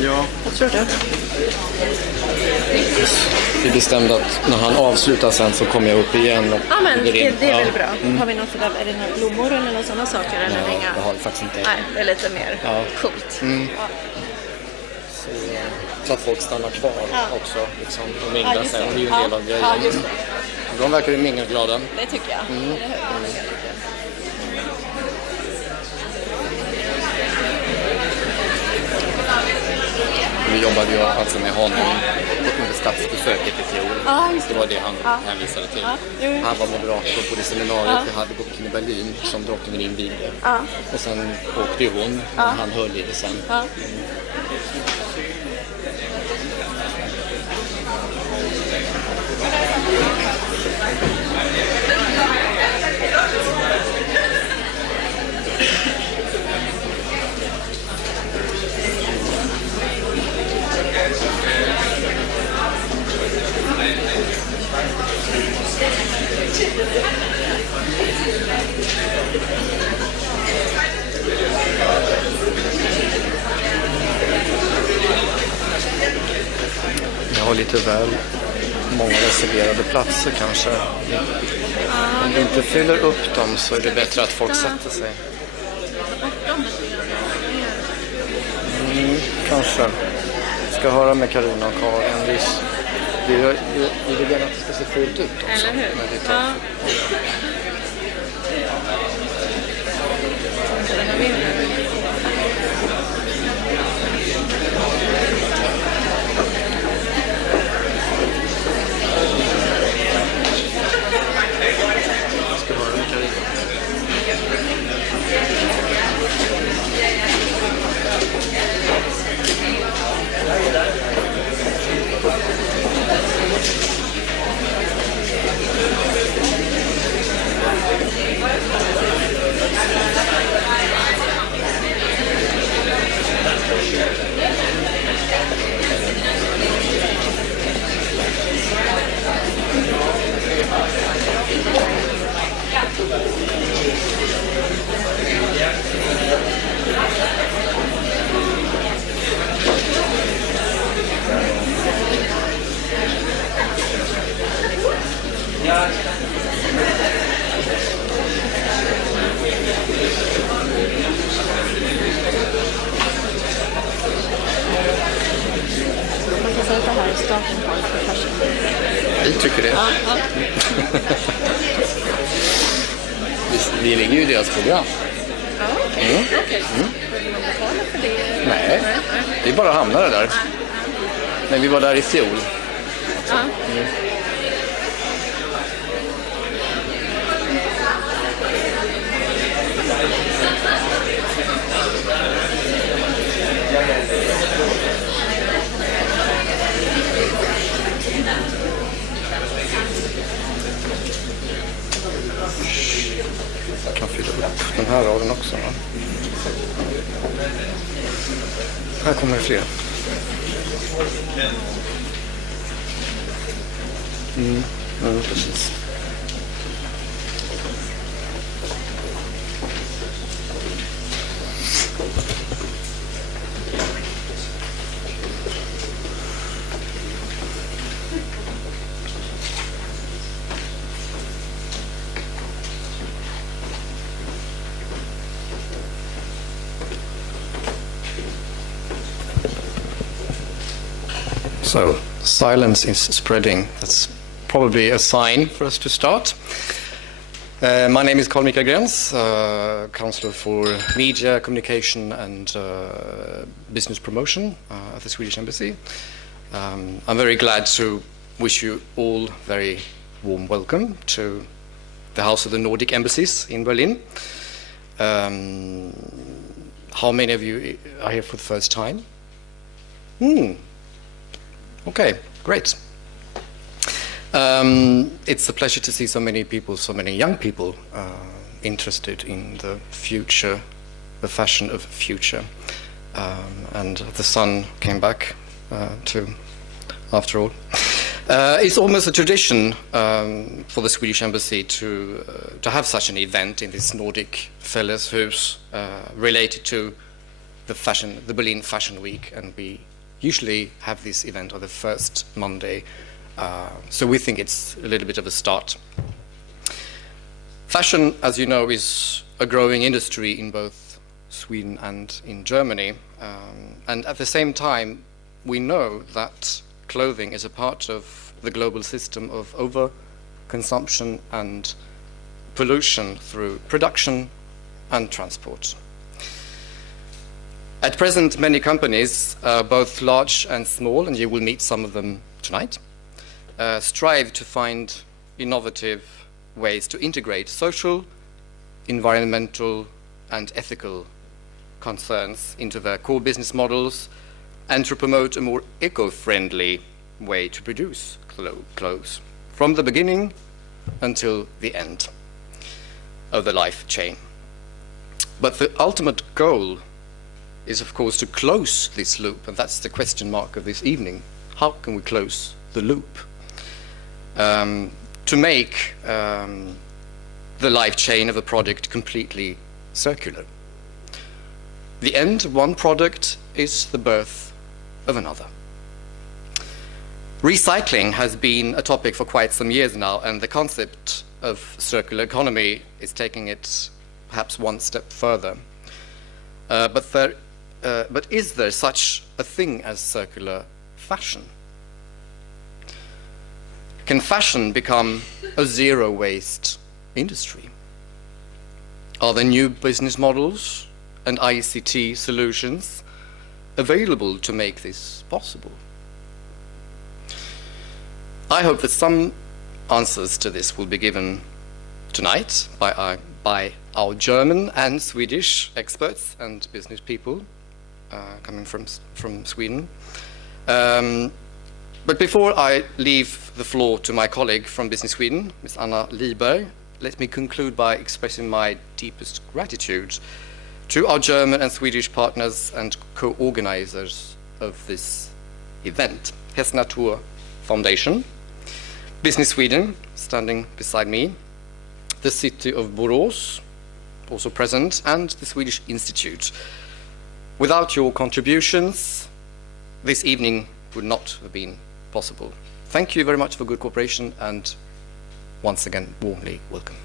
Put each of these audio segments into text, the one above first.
Ja, jag tror det. Vi bestämde att när han avslutar sen så kommer jag upp igen. Och ja, men det är väl bra. Har vi något sådär, är det några blommor eller några sådana saker? Eller ja, inga? det har vi faktiskt inte. Nej, det är lite mer coolt. Ja. Så att folk stannar kvar också liksom, och minglar sig. Det är ju en del av grejen. Ja, just det. De verkar ju mingelglada. Det tycker jag. Vi jobbade ju alltså med honom under statsbesöket i fjol. Det var det han hänvisade till. Han var moderator på det seminariet vi hade boken i Berlin som drottningen invigde. Och sen åkte ju hon, men han höll i det sen. Jag har lite väl många reserverade platser kanske. Om du inte fyller upp dem så är det bättre att folk sätter sig. Kanske. Ska höra med Karina och Karin. Vi vill gärna att det ska se fullt ut också. Eller hur? Vi tycker det. Vi ligger ju i deras program. Okej. Nej, vi bara hamnade där. Men vi var där i fjol. Jag kan fylla upp den här raden också. Va? Här kommer det fler. Precis. So, silence is spreading. That's probably a sign for us to start. My name is Carl Mikael Grens, Counselor for Media, Communication and Business Promotion at the Swedish Embassy. I'm very glad to wish you all very warm welcome to the House of the Nordic Embassies in Berlin. How many of you are here for the first time? Okay, great. It's a pleasure to see so many people, so many young people interested in the future, the fashion of future. And the sun came back too, after all. It's almost a tradition for the Swedish Embassy to have such an event in this Nordic Fälleshus related to the Berlin Fashion Week, and we usually have this event on the first Monday, so we think it's a little bit of a start. Fashion, as you know, is a growing industry in both Sweden and in Germany, and at the same time we know that clothing is a part of the global system of overconsumption and pollution through production and transport. At present, many companies, both large and small, and you will meet some of them tonight, strive to find innovative ways to integrate social, environmental, and ethical concerns into their core business models, and to promote a more eco-friendly way to produce clothes from the beginning until the end of the life chain. But the ultimate goal is, of course, to close this loop, and that's the question mark of this evening. How can we close the loop? To make the life chain of a product completely circular. The end of one product is the birth of another. Recycling has been a topic for quite some years now, and the concept of circular economy is taking it perhaps one step further. But is there such a thing as circular fashion? Can fashion become a zero-waste industry? Are there new business models and ICT solutions available to make this possible? I hope that some answers to this will be given tonight by our German and Swedish experts and business people coming from Sweden. But before I leave the floor to my colleague from Business Sweden, Ms. Anna Liberg, let me conclude by expressing my deepest gratitude to our German and Swedish partners and co-organizers of this event, hessnatur Foundation, Business Sweden, standing beside me, the city of Borås, also present, and the Swedish Institute. Without your contributions, this evening would not have been possible. Thank you very much for good cooperation, and once again, warmly welcome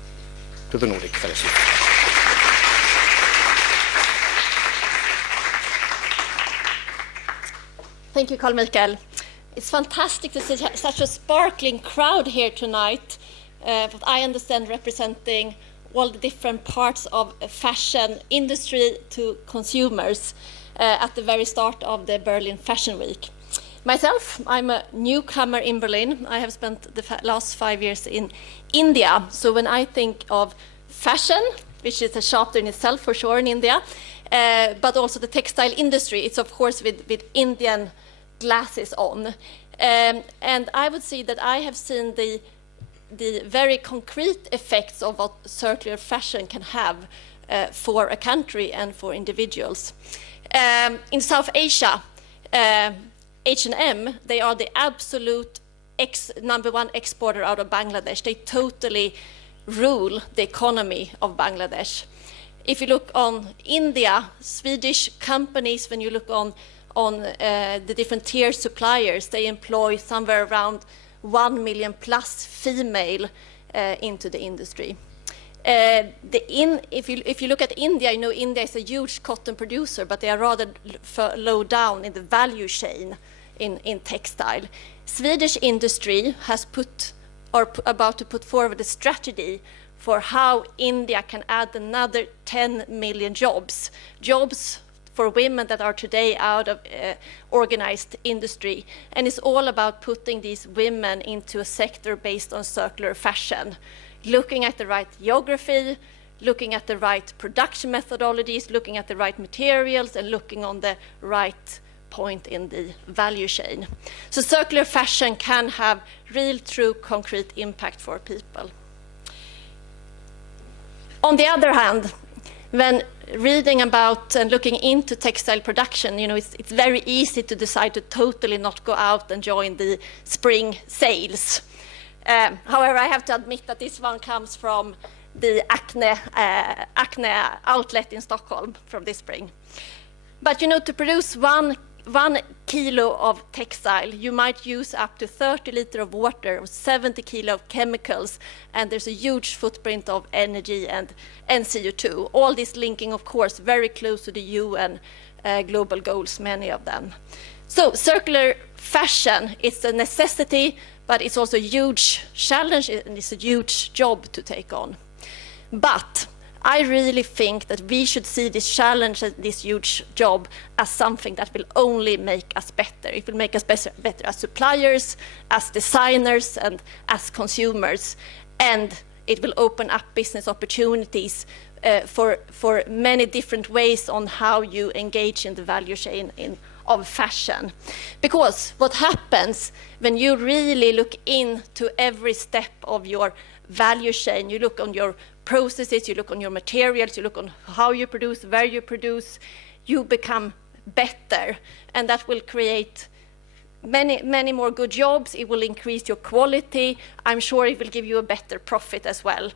to the Nordic Fellowship. Thank you, Carl Mikael. It's fantastic to see such a sparkling crowd here tonight, what I understand representing all the different parts of fashion industry to consumers at the very start of the Berlin Fashion Week. Myself, I'm a newcomer in Berlin. I have spent the last 5 years in India. So when I think of fashion, which is a chapter in itself for sure in India, but also the textile industry, it's of course with Indian glasses on. And I would say that I have seen the very concrete effects of what circular fashion can have for a country and for individuals. In South Asia, H&M, they are the absolute #1 exporter out of Bangladesh. They totally rule the economy of Bangladesh. If you look on India, Swedish companies, when you look on the different tier suppliers, they employ somewhere around 1 million plus female into the industry. If you look at India, you know India is a huge cotton producer, but they are rather low down in the value chain in textile. Swedish industry has about to put forward a strategy for how India can add another 10 million jobs for women that are today out of organized industry. And it's all about putting these women into a sector based on circular fashion, looking at the right geography, looking at the right production methodologies, looking at the right materials, and looking on the right point in the value chain. So circular fashion can have real, true, concrete impact for people. On the other hand, when reading about and looking into textile production, it's very easy to decide to totally not go out and join the spring sales. However, I have to admit that this one comes from the Acne outlet in Stockholm from this spring. But to produce one kilo of textile, you might use up to 30 liters of water, 70 kilo of chemicals, and there's a huge footprint of energy and CO2. All this linking, of course, very close to the UN global goals, many of them. So circular fashion is a necessity, but it's also a huge challenge, and it's a huge job to take on. But I really think that we should see this challenge and this huge job as something that will only make us better. It will make us better as suppliers, as designers, and as consumers. And it will open up business opportunities for many different ways on how you engage in the value chain of fashion. Because what happens when you really look into every step of your value chain, you look on your processes, you look on your materials, you look on how you produce, where you produce, you become better. And that will create many more good jobs. It will increase your quality. I'm sure it will give you a better profit as well.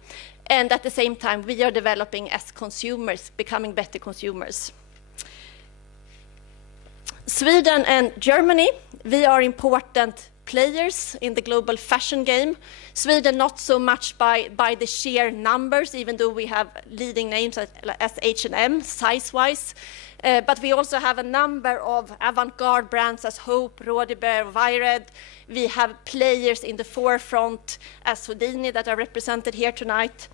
And at the same time, we are developing as consumers, becoming better consumers. Sweden and Germany, we are important players in the global fashion game. Sweden not so much by the sheer numbers, even though we have leading names as H&M size-wise. But we also have a number of avant-garde brands as Hope, Rodebeer, Wired. We have players in the forefront as Houdini that are represented here tonight.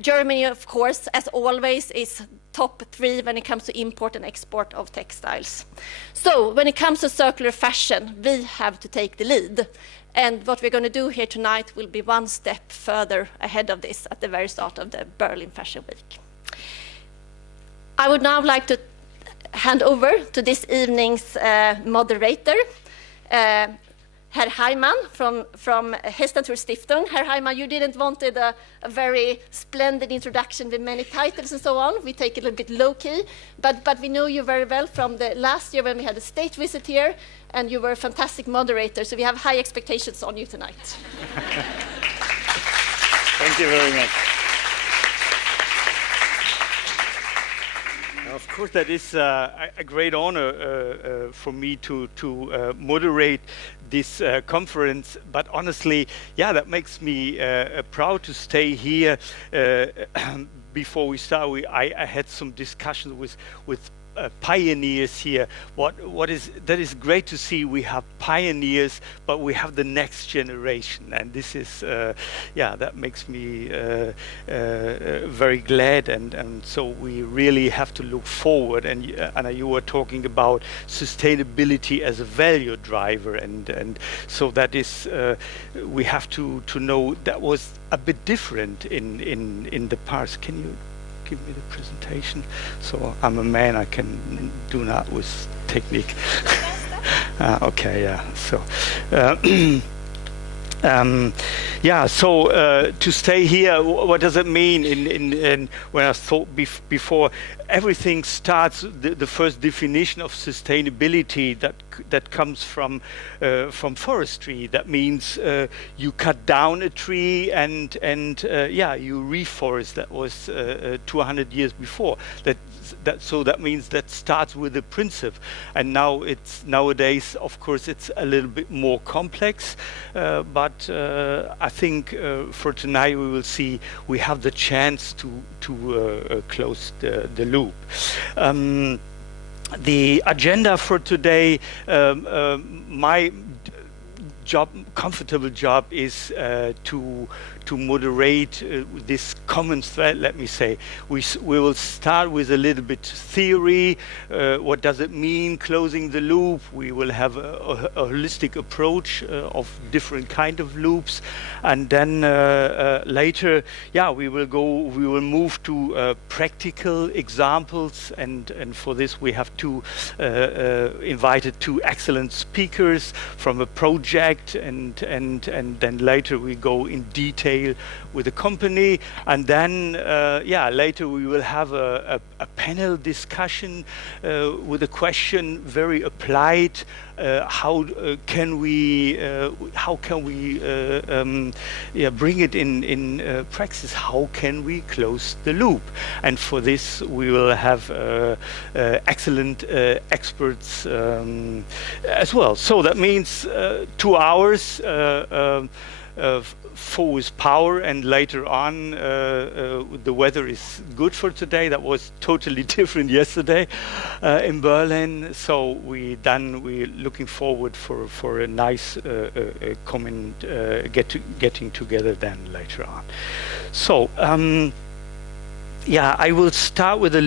Germany, of course, as always, is top 3 when it comes to import and export of textiles. So when it comes to circular fashion, we have to take the lead. And what we're going to do here tonight will be one step further ahead of this at the very start of the Berlin Fashion Week. I would now like to hand over to this evening's moderator, Herr Heimann from Hessnatur Stiftung. Herr Heimann, you didn't wanted a very splendid introduction with many titles and so on. We take it a little bit low-key, but we know you very well from the last year when we had a state visit here, and you were a fantastic moderator, so we have high expectations on you tonight. Thank you very much. Of course, that is a great honor for me to moderate this conference, but honestly, yeah, that makes me proud to stay here. Before we start, I had some discussions with pioneers here. That is great to see. We have pioneers, but we have the next generation, and this is yeah, that makes me very glad, and so we really have to look forward. And Anna, you were talking about sustainability as a value driver, and so that is we have to know that was a bit different in the past. Can you give me the presentation? So I'm a man, I can do that with technique. Okay, yeah. So yeah, so to stay here, what does it mean in when I thought before, everything starts, the first definition of sustainability that comes from forestry. That means you cut down a tree and yeah, you reforest. That was 200 years before. So that means that starts with a principle, and now nowadays, of course, it's a little bit more complex. But I think for tonight we will see we have the chance to close the loop. the agenda for today, my comfortable job is to moderate this common thread, let me say. We will start with a little bit theory. What does it mean, closing the loop? We will have a holistic approach of different kind of loops. And then later, yeah, we will move to practical examples. And for this, we have invited two excellent speakers from a project. And then later we go in detail with the company, and then yeah, later we will have a panel discussion with a question very applied. How can we yeah, bring it in practice? How can we close the loop? And for this we will have excellent experts as well. So that means 2 hours full with power, and later on the weather is good for today. That was totally different yesterday in Berlin. So we're looking forward for a nice common getting together then later on. So yeah, I will start with a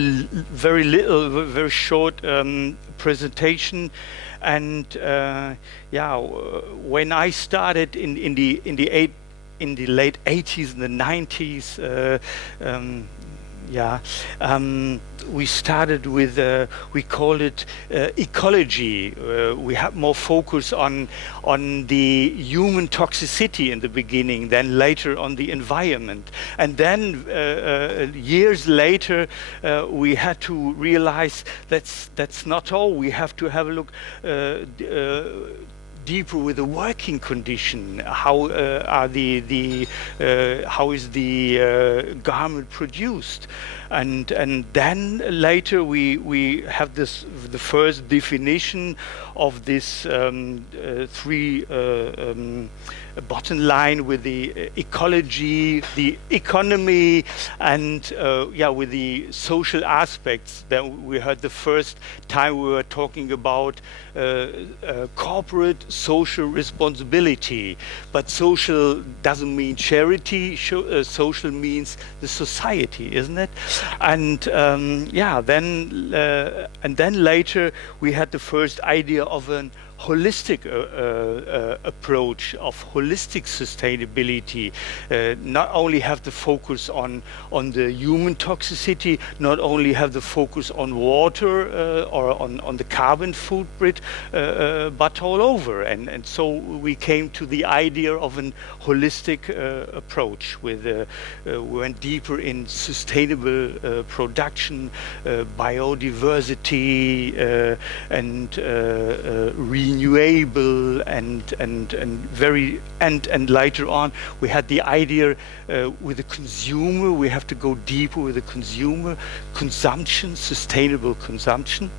very short presentation. And yeah, when I started in the late 80s and the 90s, yeah, we started with we call it ecology. We had more focus on the human toxicity in the beginning, then later on the environment, and then years later we had to realize that's not all. We have to have a look deeper with the working condition. How how is the garment produced? And then later we have the first definition of this three bottom line with the ecology, the economy, and yeah, with the social aspects. That we heard the first time we were talking about corporate social responsibility. But social doesn't mean charity. Social means the society, isn't it? And yeah, then later we had the first idea of an holistic approach, of holistic sustainability. Not only have the focus on the human toxicity, not only have the focus on water or on the carbon footprint, but all over. And so we came to the idea of an holistic approach. With we went deeper in sustainable production, biodiversity, and renewable, and later on we had the idea with the consumer. We have to go deeper with the consumer consumption, sustainable consumption.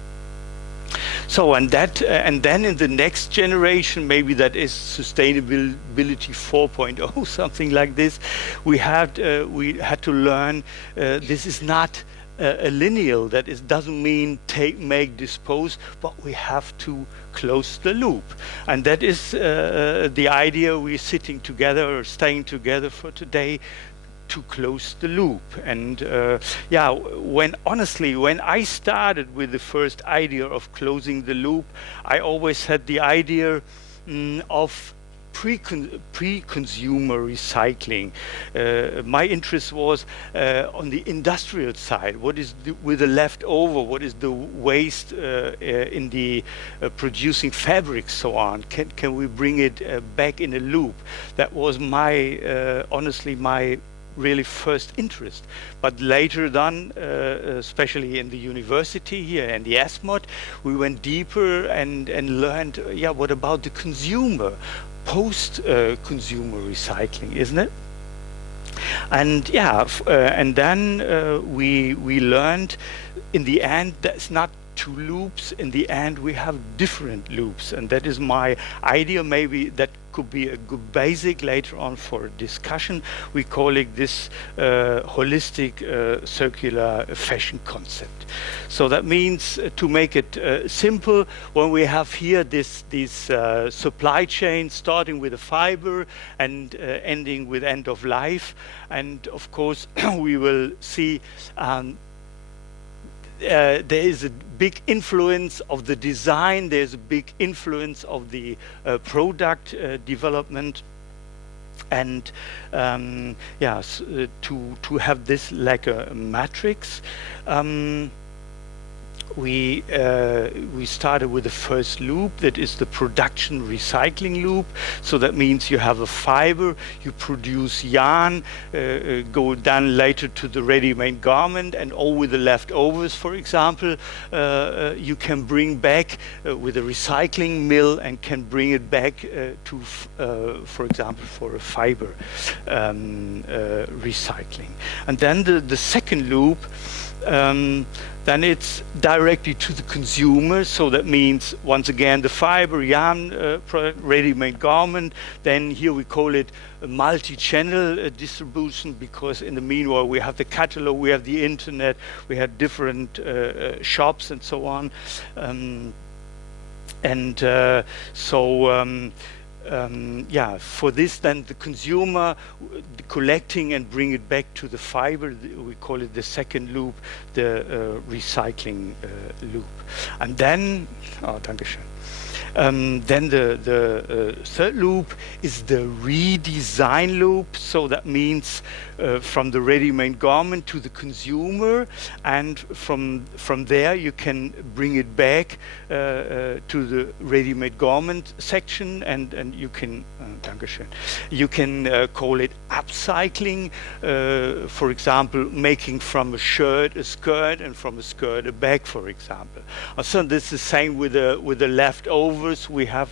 So and then in the next generation, maybe that is sustainability 4.0, something like this, we had to learn this is not a lineal, that is, doesn't mean take, make, dispose, but we have to close the loop. And that is the idea we're sitting together or staying together for today, to close the loop. And yeah, when I started with the first idea of closing the loop, I always had the idea of pre-consumer recycling. My interest was on the industrial side. What is with the leftover? What is the waste in the producing fabrics, so on? Can we bring it back in a loop? That was my honestly my really first interest. But later on, especially in the university here and the SMOT, we went deeper and learned, yeah, what about the consumer? Post-consumer recycling, isn't it? And yeah, and then we learned in the end that's not two loops. In the end, we have different loops, and that is my idea. Maybe that could be a good basic later on for a discussion. We call it this holistic circular fashion concept. So that means, to make it simple, when we have here this supply chain starting with a fiber and ending with end of life, and of course we will see there is a big influence of the design, there's a big influence of the product development, and to have this like a matrix. We started with the first loop, that is the production recycling loop. So that means you have a fiber, you produce yarn, go down later to the ready-made garment, and all with the leftovers, for example, you can bring back with a recycling mill and can bring it back to, for example, for a fiber recycling. And then the second loop, then it's directly to the consumer. So that means, once again, the fiber, yarn, ready-made garment. Then here we call it a multi-channel distribution, because in the meanwhile we have the catalog, we have the internet, we have different shops and so on. For this, then the consumer collecting and bring it back to the fiber, we call it the second loop, the recycling loop. And then, Dankeschön. Then the third loop is the redesign loop. So that means from the ready-made garment to the consumer, and from there you can bring it back to the ready-made garment section, and you can Dankeschön. You can call it upcycling. For example, making from a shirt a skirt, and from a skirt a bag, for example. So this is the same with the leftovers. We have,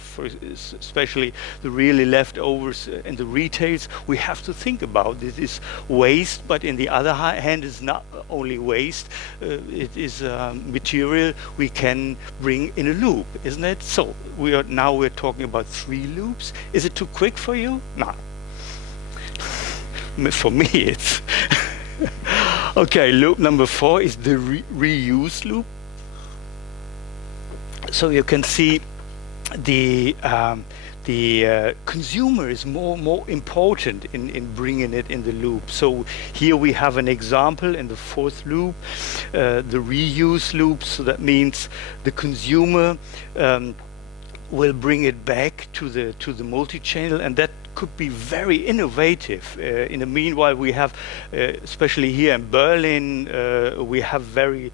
especially the really leftovers in the retails, we have to think about this is waste, but in the other hand, it's not only waste, it is material we can bring in a loop, isn't it? So we're talking about 3 loops. Is it too quick for you? No. For me, it's okay. Loop number 4 is the reuse loop. So you can see the consumer is more important in bringing it in the loop. So here we have an example in the 4th loop, the reuse loop. So that means the consumer will bring it back to the multi-channel, and that could be very innovative. In the meanwhile, we have, especially here in Berlin, we have very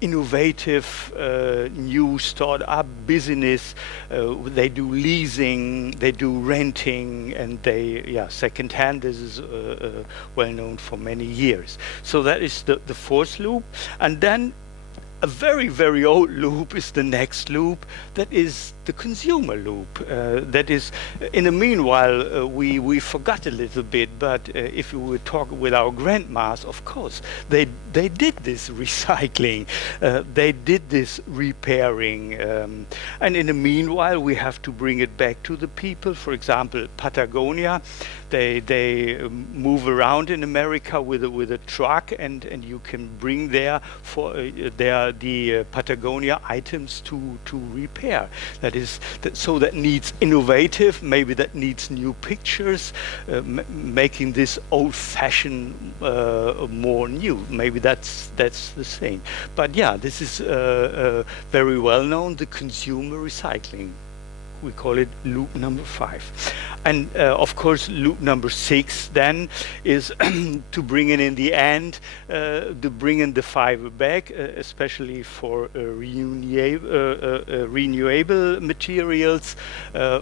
innovative new start-up business. They do leasing, they do renting, and second-hand. This is well known for many years. So that is the 4th loop. And then a very, very old loop is the next loop, that is the consumer loop. That is, in the meanwhile, we forgot a little bit, but if we were talking with our grandmas, of course, they did this recycling, they did this repairing, and in the meanwhile, we have to bring it back to the people. For example, Patagonia, they move around in America with a truck, and you can bring there for the Patagonia items to repair. So that needs innovative, maybe that needs new pictures, making this old-fashioned more new. Maybe that's the same. But yeah, this is very well known, the consumer recycling. We call it loop number 5. And of course, loop number 6 then is to bring it in the end, to bring in the fiber back, especially for renewable materials.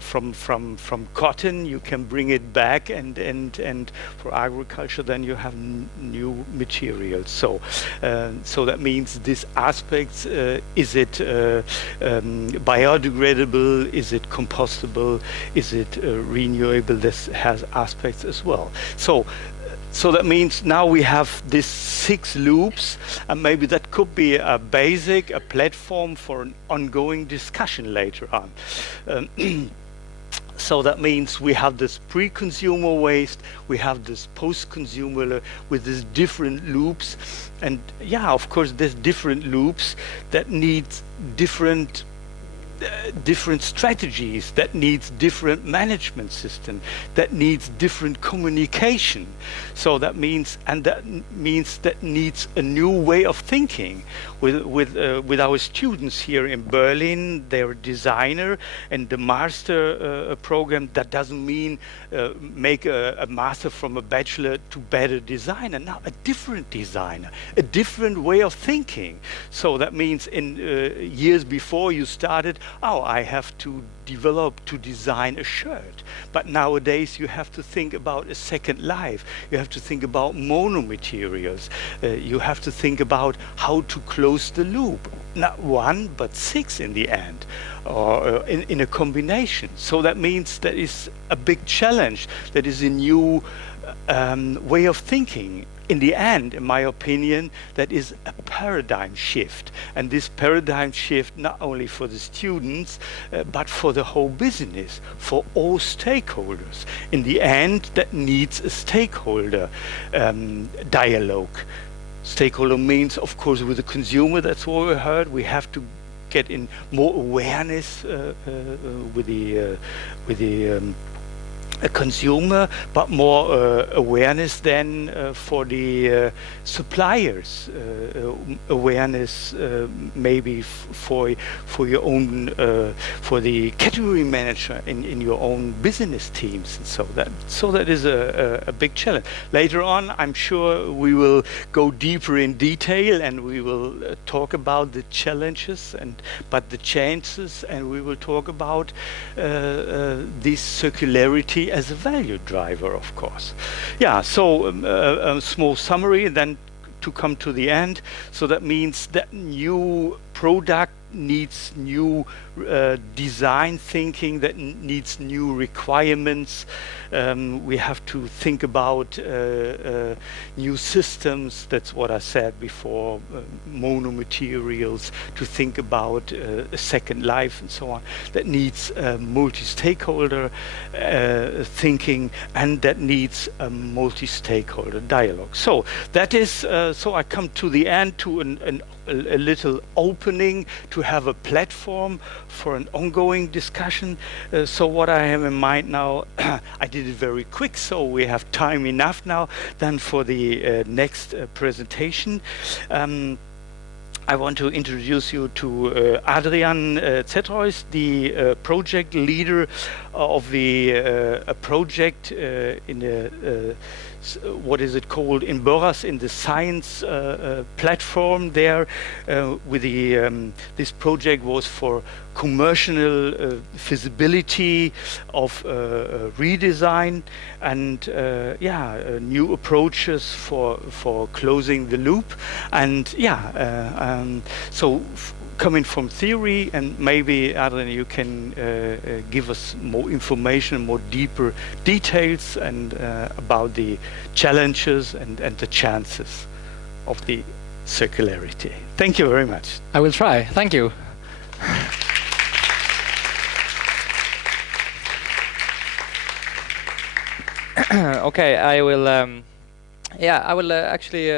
From cotton, you can bring it back, and for agriculture, then you have new materials. So that means these aspects: is it biodegradable? Is it compostable? Is it renewable? This has aspects as well. So So that means now we have these 6 loops, and maybe that could be a platform for an ongoing discussion later on. So that means we have this pre-consumer waste, we have this post-consumer with these different loops. And yeah, of course, there's different loops that need different strategies, that needs different management system, that needs different communication. So that means, that needs a new way of thinking. With our students here in Berlin, they're a designer, and the master program, that doesn't mean make a master from a bachelor to better designer. Now, a different designer, a different way of thinking. So that means in years before you started, oh, I have to design a shirt. But nowadays you have to think about a second life. You have to think about monomaterials. You have to think about how to close the loop. Not 1, but 6 in the end, or in a combination. So that means that is a big challenge. That is a new way of thinking. In the end, in my opinion, that is a paradigm shift. And this paradigm shift, not only for the students, but for the whole business, for all stakeholders. In the end, that needs a stakeholder dialogue. Stakeholder means, of course, with the consumer, that's what we heard. We have to get in more awareness with the a consumer, but more awareness then for the suppliers, awareness maybe for your own, for the category manager in your own business teams, and so that is a big challenge. Later on, I'm sure we will go deeper in detail, and we will talk about the challenges but the chances, and we will talk about this circularity as a value driver, of course. Yeah, so a small summary, then to come to the end. So that means that new product needs new design thinking, that needs new requirements. We have to think about new systems. That's what I said before, monomaterials, to think about a second life and so on. That needs multi-stakeholder thinking, and that needs a multi-stakeholder dialogue. So that is, so I come to the end, to a little opening, to have a platform for an ongoing discussion. So what I have in mind now, I did it very quick, so we have time enough now then for the next presentation. I want to introduce you to Adrian Zetrois, the project leader of the project in the what is it called in Boras, in the science platform there. With the this project was for commercial feasibility of redesign and new approaches for closing the loop. And so coming from theory, and maybe Adrian, you can give us more information, more deeper details, and about the challenges and the chances of the circularity. Thank you very much. I will try. Thank you. Okay, I will. I will actually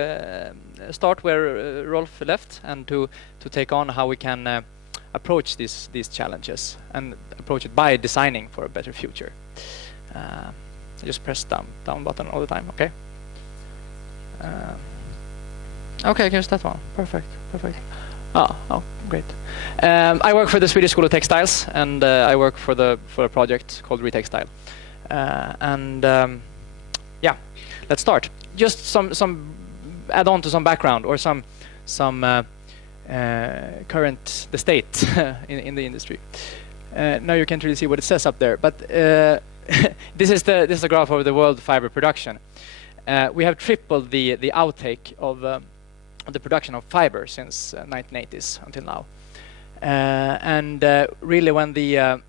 start where Rolf left, and to take on how we can approach these challenges and approach it by designing for a better future. Just press down button all the time. Okay. Okay, here's that one. Perfect. Oh, great. I work for the Swedish School of Textiles, and I work for a project called Retextile. Let's start. Just some add on to some background, or some current the state in the industry. Now you can't really see what it says up there, but this is a graph of the world fiber production. We have tripled the outtake of the production of fiber since 1980s until now. Really, when the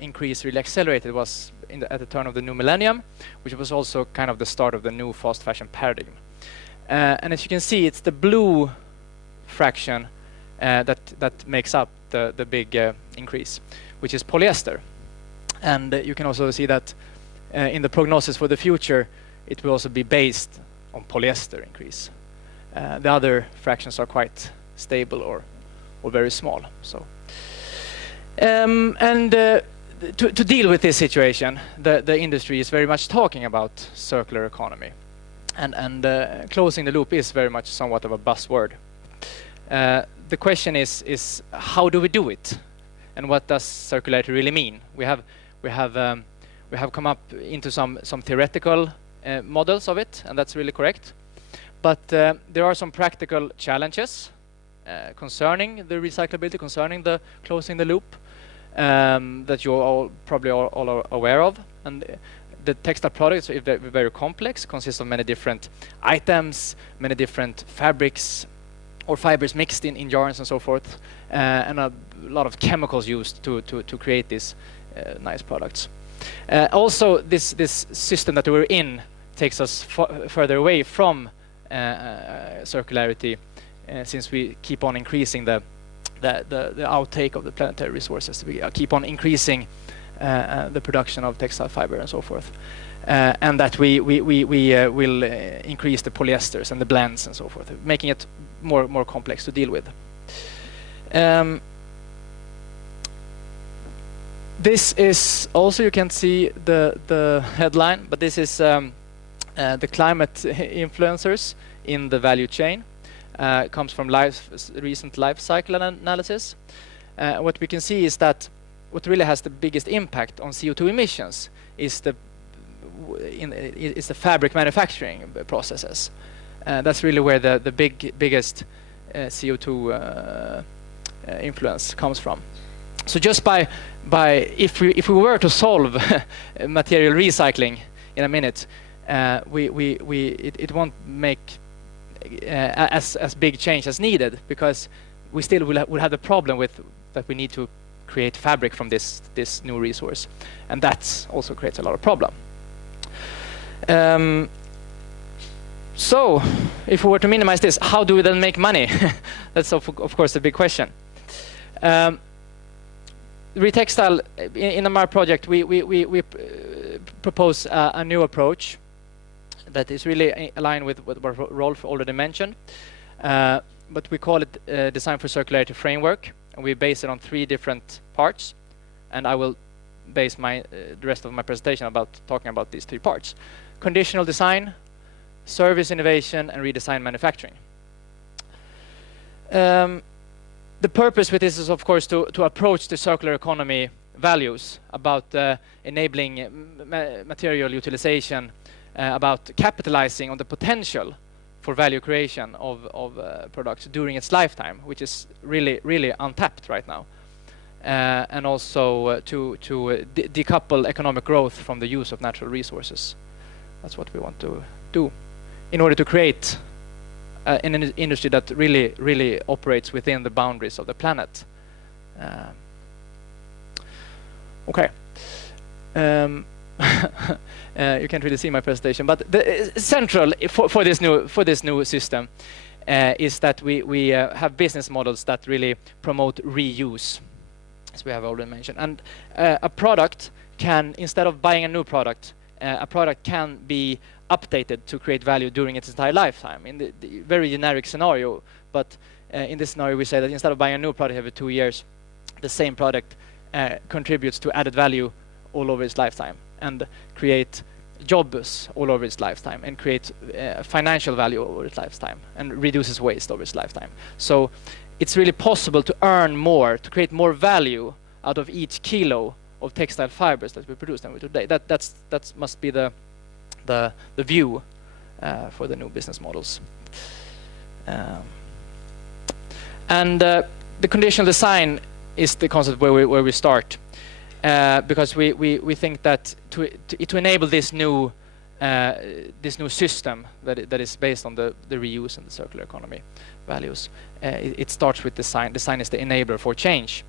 increase really accelerated was at the turn of the new millennium, which was also kind of the start of the new fast fashion paradigm. And as you can see, it's the blue fraction that makes up the big increase, which is polyester. And you can also see that in the prognosis for the future, it will also be based on polyester increase. The other fractions are quite stable or very small. So, to deal with this situation, the industry is very much talking about circular economy, and closing the loop is very much somewhat of a buzzword. The question is how do we do it, and what does circularity really mean? We have come up into some theoretical models of it, and that's really correct. But there are some practical challenges concerning the recyclability, concerning the closing the loop, that you all probably all are aware of. And the textile products are very complex, consists of many different items, many different fabrics or fibers mixed in yarns and so forth, and a lot of chemicals used to create these nice products. Also, this system that we're in takes us further away from circularity, since we keep on increasing the outtake of the planetary resources. We keep on increasing the production of textile fiber and so forth, and that we will increase the polyesters and the blends and so forth, making it more complex to deal with. This is also, you can see the headline, but this is the climate influencers in the value chain. It comes from recent life cycle analysis. What we can see is that what really has the biggest impact on CO2 emissions is the fabric manufacturing processes. That's really where the biggest CO2 influence comes from. So just by if we were to solve material recycling in a minute, it won't make as big change as needed, because we still will have the problem with that we need to create fabric from this new resource, and that also creates a lot of problem. So if we were to minimize this, how do we then make money? That's of course a big question. Retextile, in our project, we propose a new approach that is really aligned with what Rolf already mentioned. But we call it Design for Circularity Framework, and we base it on 3 different parts. And I will base the rest of my presentation talking about these 3 parts: conditional design, service innovation, and redesign manufacturing. The purpose with this is, of course, to approach the circular economy values about enabling material utilization, about capitalizing on the potential for value creation of products during its lifetime, which is really untapped right now, and also to decouple economic growth from the use of natural resources. That's what we want to do in order to create an industry that really operates within the boundaries of the planet. Okay. You can't really see my presentation, but the central for this new system is that we have business models that really promote reuse, as we have already mentioned. And a product can, instead of buying a new product, a product can be updated to create value during its entire lifetime. In the very generic scenario, but in this scenario we say that instead of buying a new product every 2 years, the same product contributes to added value all over its lifetime, and create jobs all over its lifetime, and create financial value over its lifetime, and reduces waste over its lifetime. So it's really possible to earn more, to create more value out of each kilo of textile fibers that we produce than we do today. That must be the view for the new business models. And the conditional design is the concept where we start, because we think that to enable this new system that is based on the reuse and the circular economy values, it starts with design. Design is the enabler for change.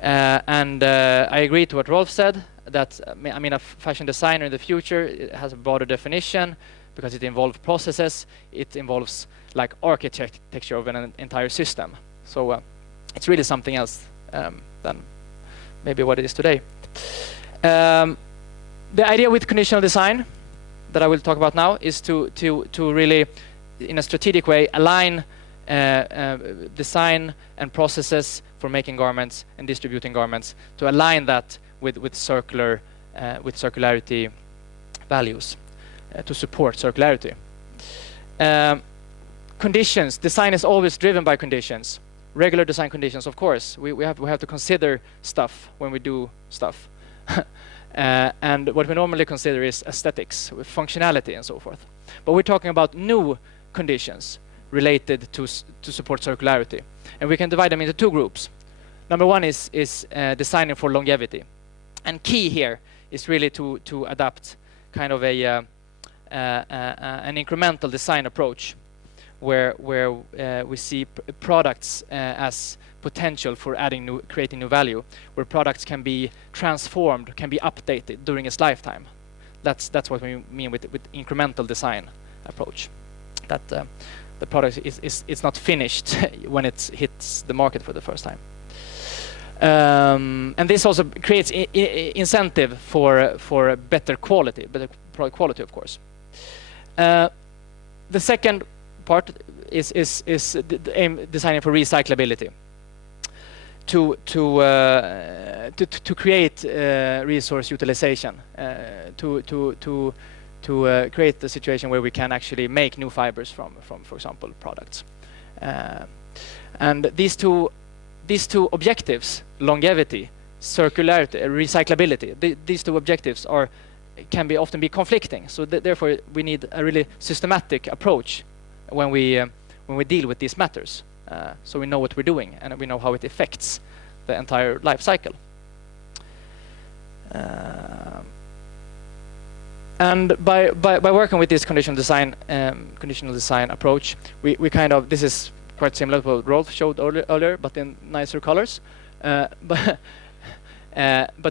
And I agree to what Rolf said. that I mean a fashion designer in the future, it has a broader definition because it involves processes. It involves like architecture of an entire system. So it's really something else than maybe what it is today. The idea with conditional design that I will talk about now is to really, in a strategic way, align design and processes for making garments and distributing garments, to align that with circularity values, to support circularity. Conditions. Design is always driven by conditions. Regular design conditions, of course. We have to consider stuff when we do stuff. And what we normally consider is aesthetics, functionality, and so forth. But we're talking about new conditions related to support circularity, and we can divide them into two groups. Number one is designing for longevity, and key here is really to adapt kind of an incremental design approach, where we see products as potential for creating new value, where products can be transformed, can be updated during its lifetime. That's what we mean with incremental design approach. That the product is not finished when it hits the market for the first time. And this also creates incentive for better quality, better product quality, of course. The second part is designing for recyclability, to create resource utilization, to create the situation where we can actually make new fibers from for example, products. And these two objectives, longevity, circularity, recyclability, these two objectives can often be conflicting. So therefore, we need a really systematic approach when we deal with these matters. So we know what we're doing and we know how it affects the entire life cycle. And by working with this conditional design approach, we kind of, this is quite similar to what Rolf showed earlier, but in nicer colors. But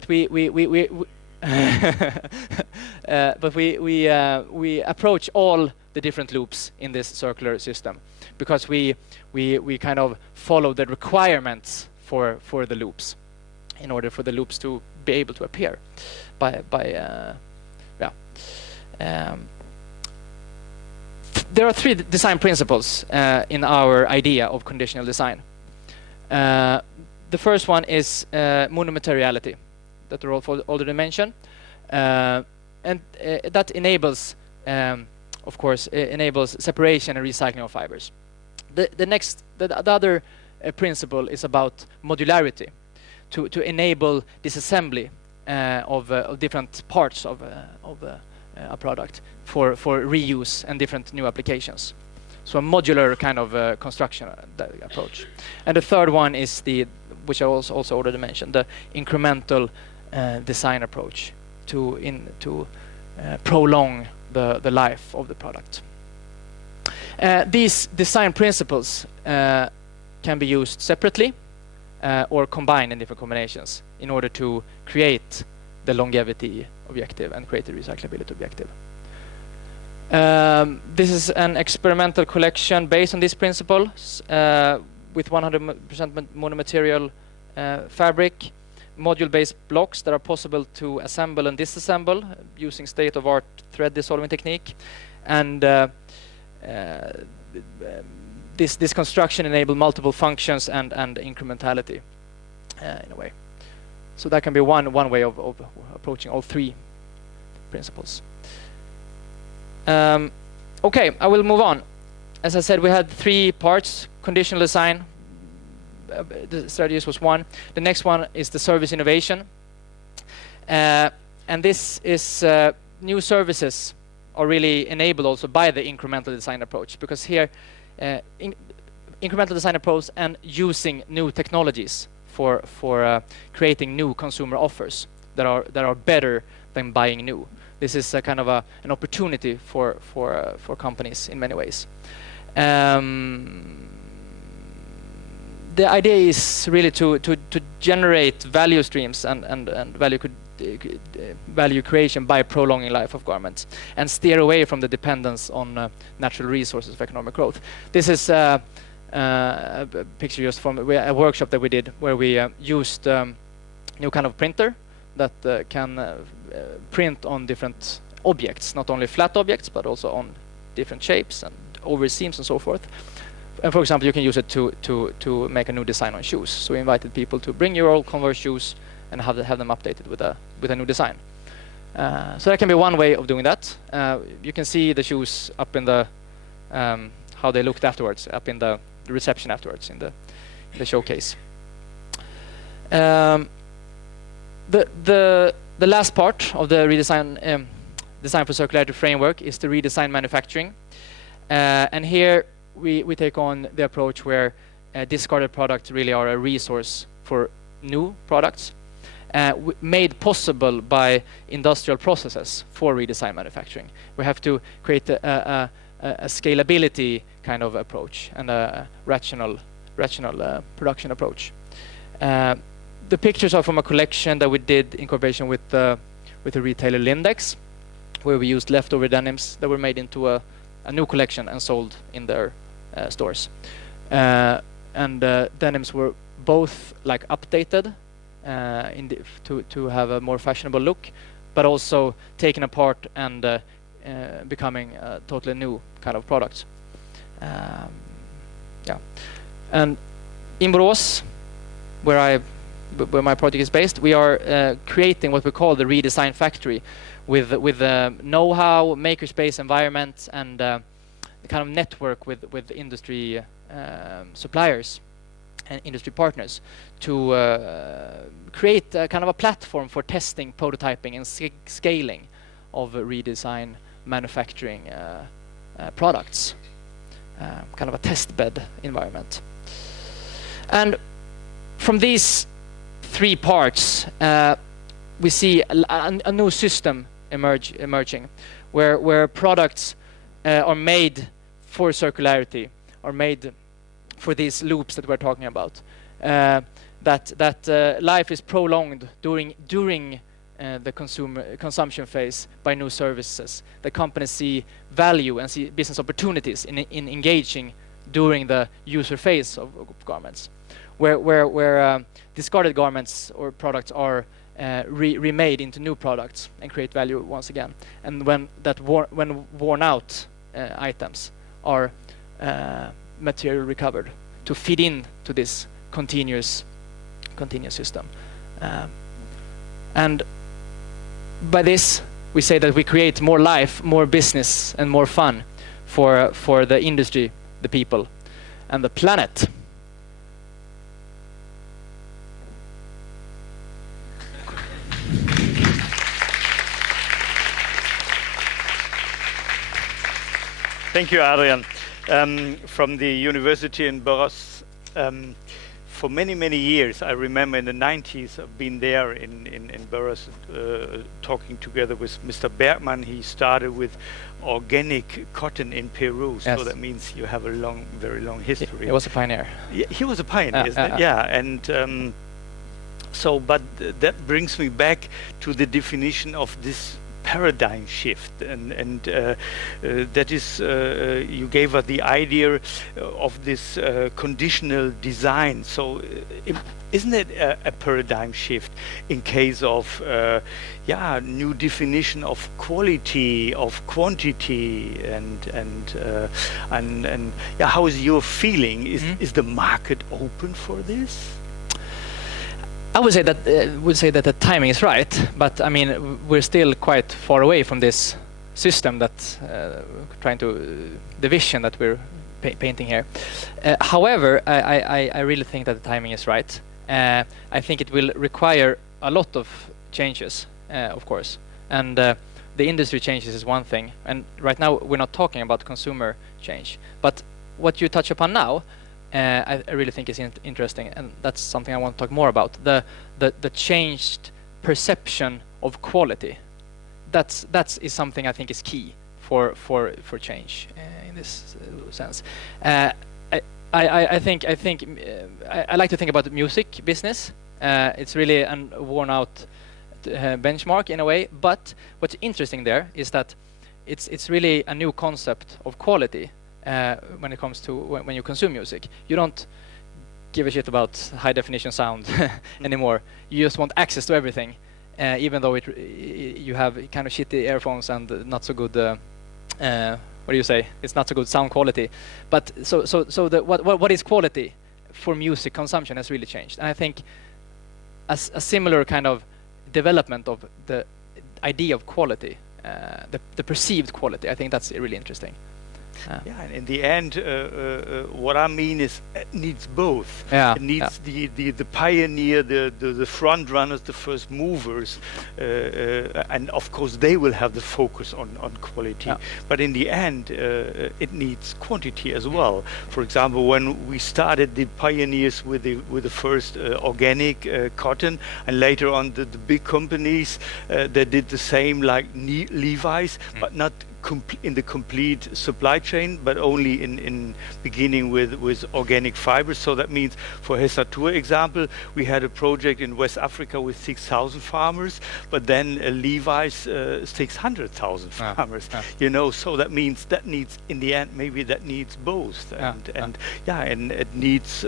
we approach all the different loops in this circular system, because we kind of follow the requirements for the loops in order for the loops to be able to appear. There are three design principles in our idea of conditional design. The first one is monomateriality, that Rolf already mentioned, and that enables, of course, enables separation and recycling of fibers. The other principle is about modularity, to enable disassembly of different parts of a product for reuse and different new applications. So a modular kind of construction approach. And the third one is which I also already mentioned, the incremental design approach to prolong the life of the product. These design principles can be used separately or combined in different combinations in order to create the longevity objective and create the recyclability objective. This is an experimental collection based on these principles with 100% monomaterial fabric, module-based blocks that are possible to assemble and disassemble using state-of-art thread dissolving technique. And this construction enables multiple functions and incrementality in a way. So that can be one way of approaching all three principles. Okay, I will move on. As I said, we had 3 parts: conditional design, the strategies was one. The next one is the service innovation. And this is new services are really enabled also by the incremental design approach, because here incremental design approach and using new technologies for creating new consumer offers that are better than buying new. This is a kind of an opportunity for companies in many ways. The idea is really to generate value streams and value could value creation by prolonging life of garments and steer away from the dependence on natural resources of economic growth. This is a picture just from a workshop that we did where we used new kind of printer that can print on different objects, not only flat objects but also on different shapes and over seams and so forth. And for example, you can use it to make a new design on shoes. So we invited people to bring your old Converse shoes and have them updated with a new design. So that can be one way of doing that. You can see the shoes up in the how they looked afterwards, up in the reception afterwards in the showcase. The last part of the redesign design for circularity framework is the redesign manufacturing, and here we take on the approach where discarded products really are a resource for new products, made possible by industrial processes for redesign manufacturing. We have to create a scalability kind of approach and a rational production approach. The pictures are from a collection that we did in cooperation with the retailer Lindex, where we used leftover denims that were made into a new collection and sold in their stores. And denims were both like updated to have a more fashionable look, but also taken apart and becoming a totally new kind of product. Yeah, and in Borås, where my project is based, we are creating what we call the redesign factory, with know-how, makerspace environment, and the kind of network with industry suppliers and industry partners to create a kind of a platform for testing, prototyping, and scaling of redesign manufacturing products, kind of a test bed environment. And from these three parts, we see a new system emerging, where products are made for circularity, are made for these loops that we're talking about. That life is prolonged during the consumption phase by new services. The companies see value and see business opportunities in engaging during the user phase of garments, where discarded garments or products are remade into new products and create value once again. And when worn out items are material recovered to feed in to this continuous system. And by this, we say that we create more life, more business, and more fun for the industry, the people, and the planet. Thank you, Adrian. From the university in Borås, for many years, I remember in the 90s, I've been there in Borås talking together with Mr. Bergman. He started with organic cotton in Peru, so that means you have a very long history. He was a pioneer. Yeah, he was a pioneer, isn't it? Yeah, and but that brings me back to the definition of this paradigm shift, and that is you gave us the idea of this conditional design. So isn't it a paradigm shift in case of new definition of quality, of quantity, and how is your feeling? Is the market open for this? I would say that the timing is right, but I mean we're still quite far away from this system that the vision that we're painting here. However, I really think that the timing is right. I think it will require a lot of changes, of course, and the industry changes is one thing. And right now we're not talking about consumer change, but what you touch upon now, I really think is interesting, and that's something I want to talk more about. The changed perception of quality. That is something I think is key for change in this sense. I like to think about the music business. It's really a worn out benchmark in a way. But what's interesting there is that it's really a new concept of quality when it comes to when you consume music. You don't give a shit about high definition sound anymore. You just want access to everything, even though you have kind of shitty earphones and not so good. What do you say? It's not so good sound quality. But so what is quality for music consumption has really changed, and I think a similar kind of development of the idea of quality, the perceived quality. I think that's really interesting. Yeah, and in the end, what I mean is it needs both. Yeah, it needs the pioneer, the front runners, the first movers, and of course they will have the focus on quality. Yeah. But in the end, it needs quantity as well. For example, when we started the pioneers with the first organic cotton, and later on the big companies that did the same, like Levi's, but not in the complete supply chain, but only in beginning with organic fibers. So that means, for hessnatur example, we had a project in West Africa with 6,000 farmers, but then Levi's 600,000 farmers. You know, so that means that needs, in the end, maybe that needs both, and it needs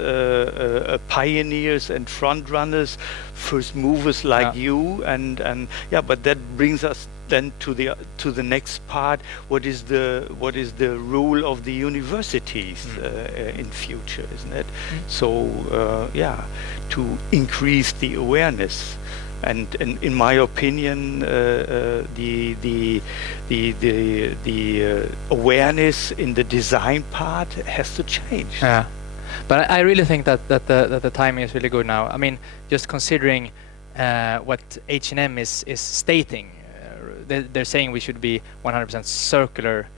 pioneers and front runners, first movers like you, and but that brings us then to the next part. What is the role of the universities in future, isn't it? So to increase the awareness, and in my opinion, the awareness in the design part has to change. Yeah, but I really think that the timing is really good now. I mean, just considering what H&M is stating. They're saying we should be 100% circular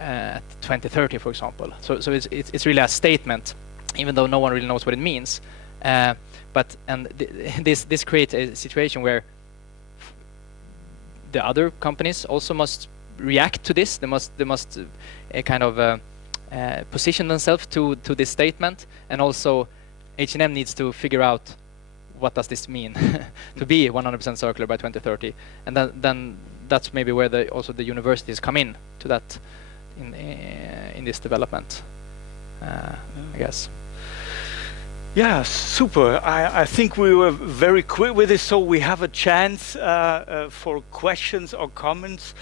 at 2030, for example. So it's really a statement, even though no one really knows what it means. This creates a situation where the other companies also must react to this. They must kind of position themselves to this statement, and also H&M needs to figure out what does this mean to be 100% circular by 2030, and then that's maybe where also the universities come in to that in this development, I guess. Yeah, super. I think we were very quick with this, so we have a chance for questions or comments.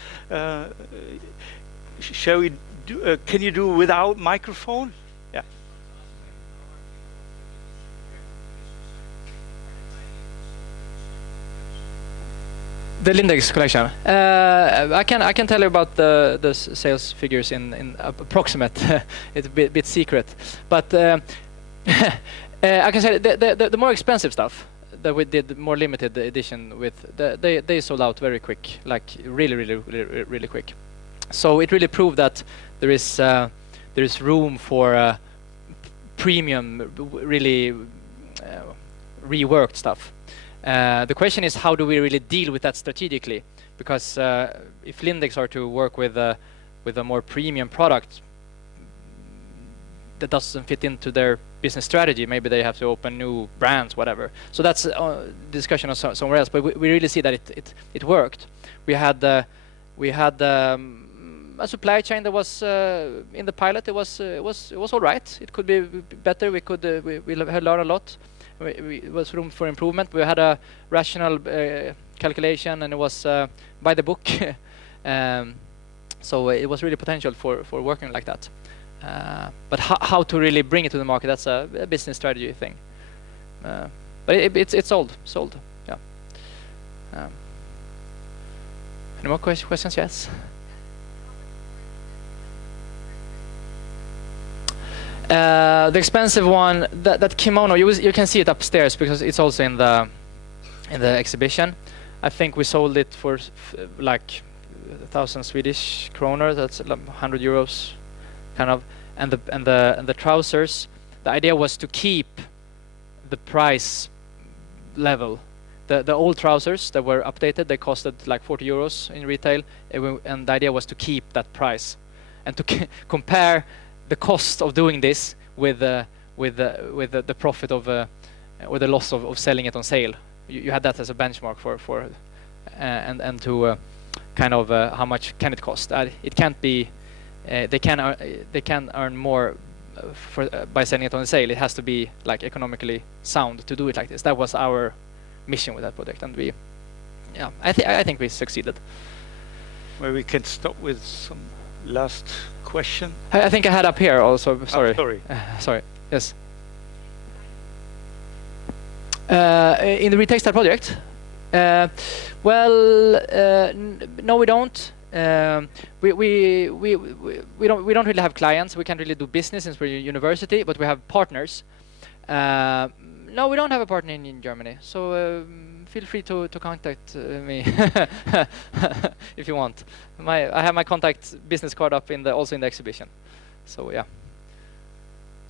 Shall we do, can you do without microphone? Yeah. The Lindex collection. I can tell you about the sales figures in approximate. It's a bit secret, but I can say the more expensive stuff that we did, more limited edition with, they sold out very quick, like really quick. So it really proved that there is room for premium, really reworked stuff. The question is, how do we really deal with that strategically? Because if Lindex are to work with a more premium product that doesn't fit into their business strategy, maybe they have to open new brands, whatever. So that's a discussion somewhere else. But we really see that it worked. We had a supply chain that was in the pilot. It was all right. It could be better. We had learned a lot. It was room for improvement. We had a rational calculation, and it was by the book. So it was really potential for working like that. But how to really bring it to the market, that's a business strategy thing. But it's sold. Yeah. Any more questions? Yes. The expensive one, that kimono, you can see it upstairs because it's also in the exhibition. I think we sold it for like 1,000 Swedish kronor. That's 100 euros, kind of. And the trousers, the idea was to keep the price level. The old trousers that were updated, they costed like 40 euros in retail, and the idea was to keep that price and to compare the cost of doing this with the profit of or the loss of selling it on sale. You had that as a benchmark and to kind of how much can it cost. It can't be they can earn more by selling it on sale. It has to be like economically sound to do it like this. That was our mission with that project, and I think we succeeded. Maybe we can stop with some last question. I think I had up here also. Sorry. Sorry. Sorry. Yes. In the retextile project, no, we don't. We don't really have clients. We can't really do business since we're a university, but we have partners. No, we don't have a partner in Germany. So feel free to contact me if you want. I have my contact business card up also in the exhibition. So yeah.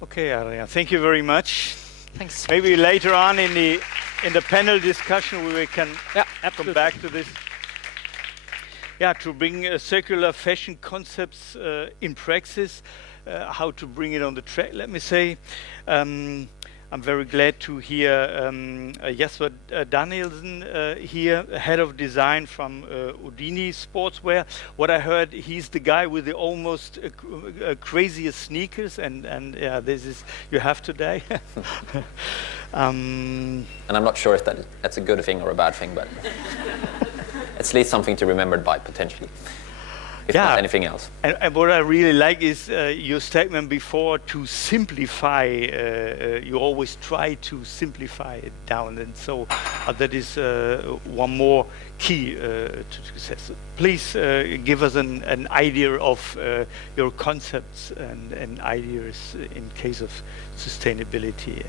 Okay, Adrian. Thank you very much. Thanks. Maybe later on in the panel discussion we can come back to this. Yeah, to bring circular fashion concepts in practice, how to bring it on the track. Let me say, I'm very glad to hear Jesper Danielsen here, head of design from Houdini Sportswear. What I heard, he's the guy with the almost craziest sneakers, and yeah, this is you have today. And I'm not sure if that's a good thing or a bad thing, but it's at least something to remember by potentially. If not anything else. And what I really like is your statement before to simplify. You always try to simplify it down, and so that is one more key to success. Please give us an idea of your concepts and ideas in case of sustainability.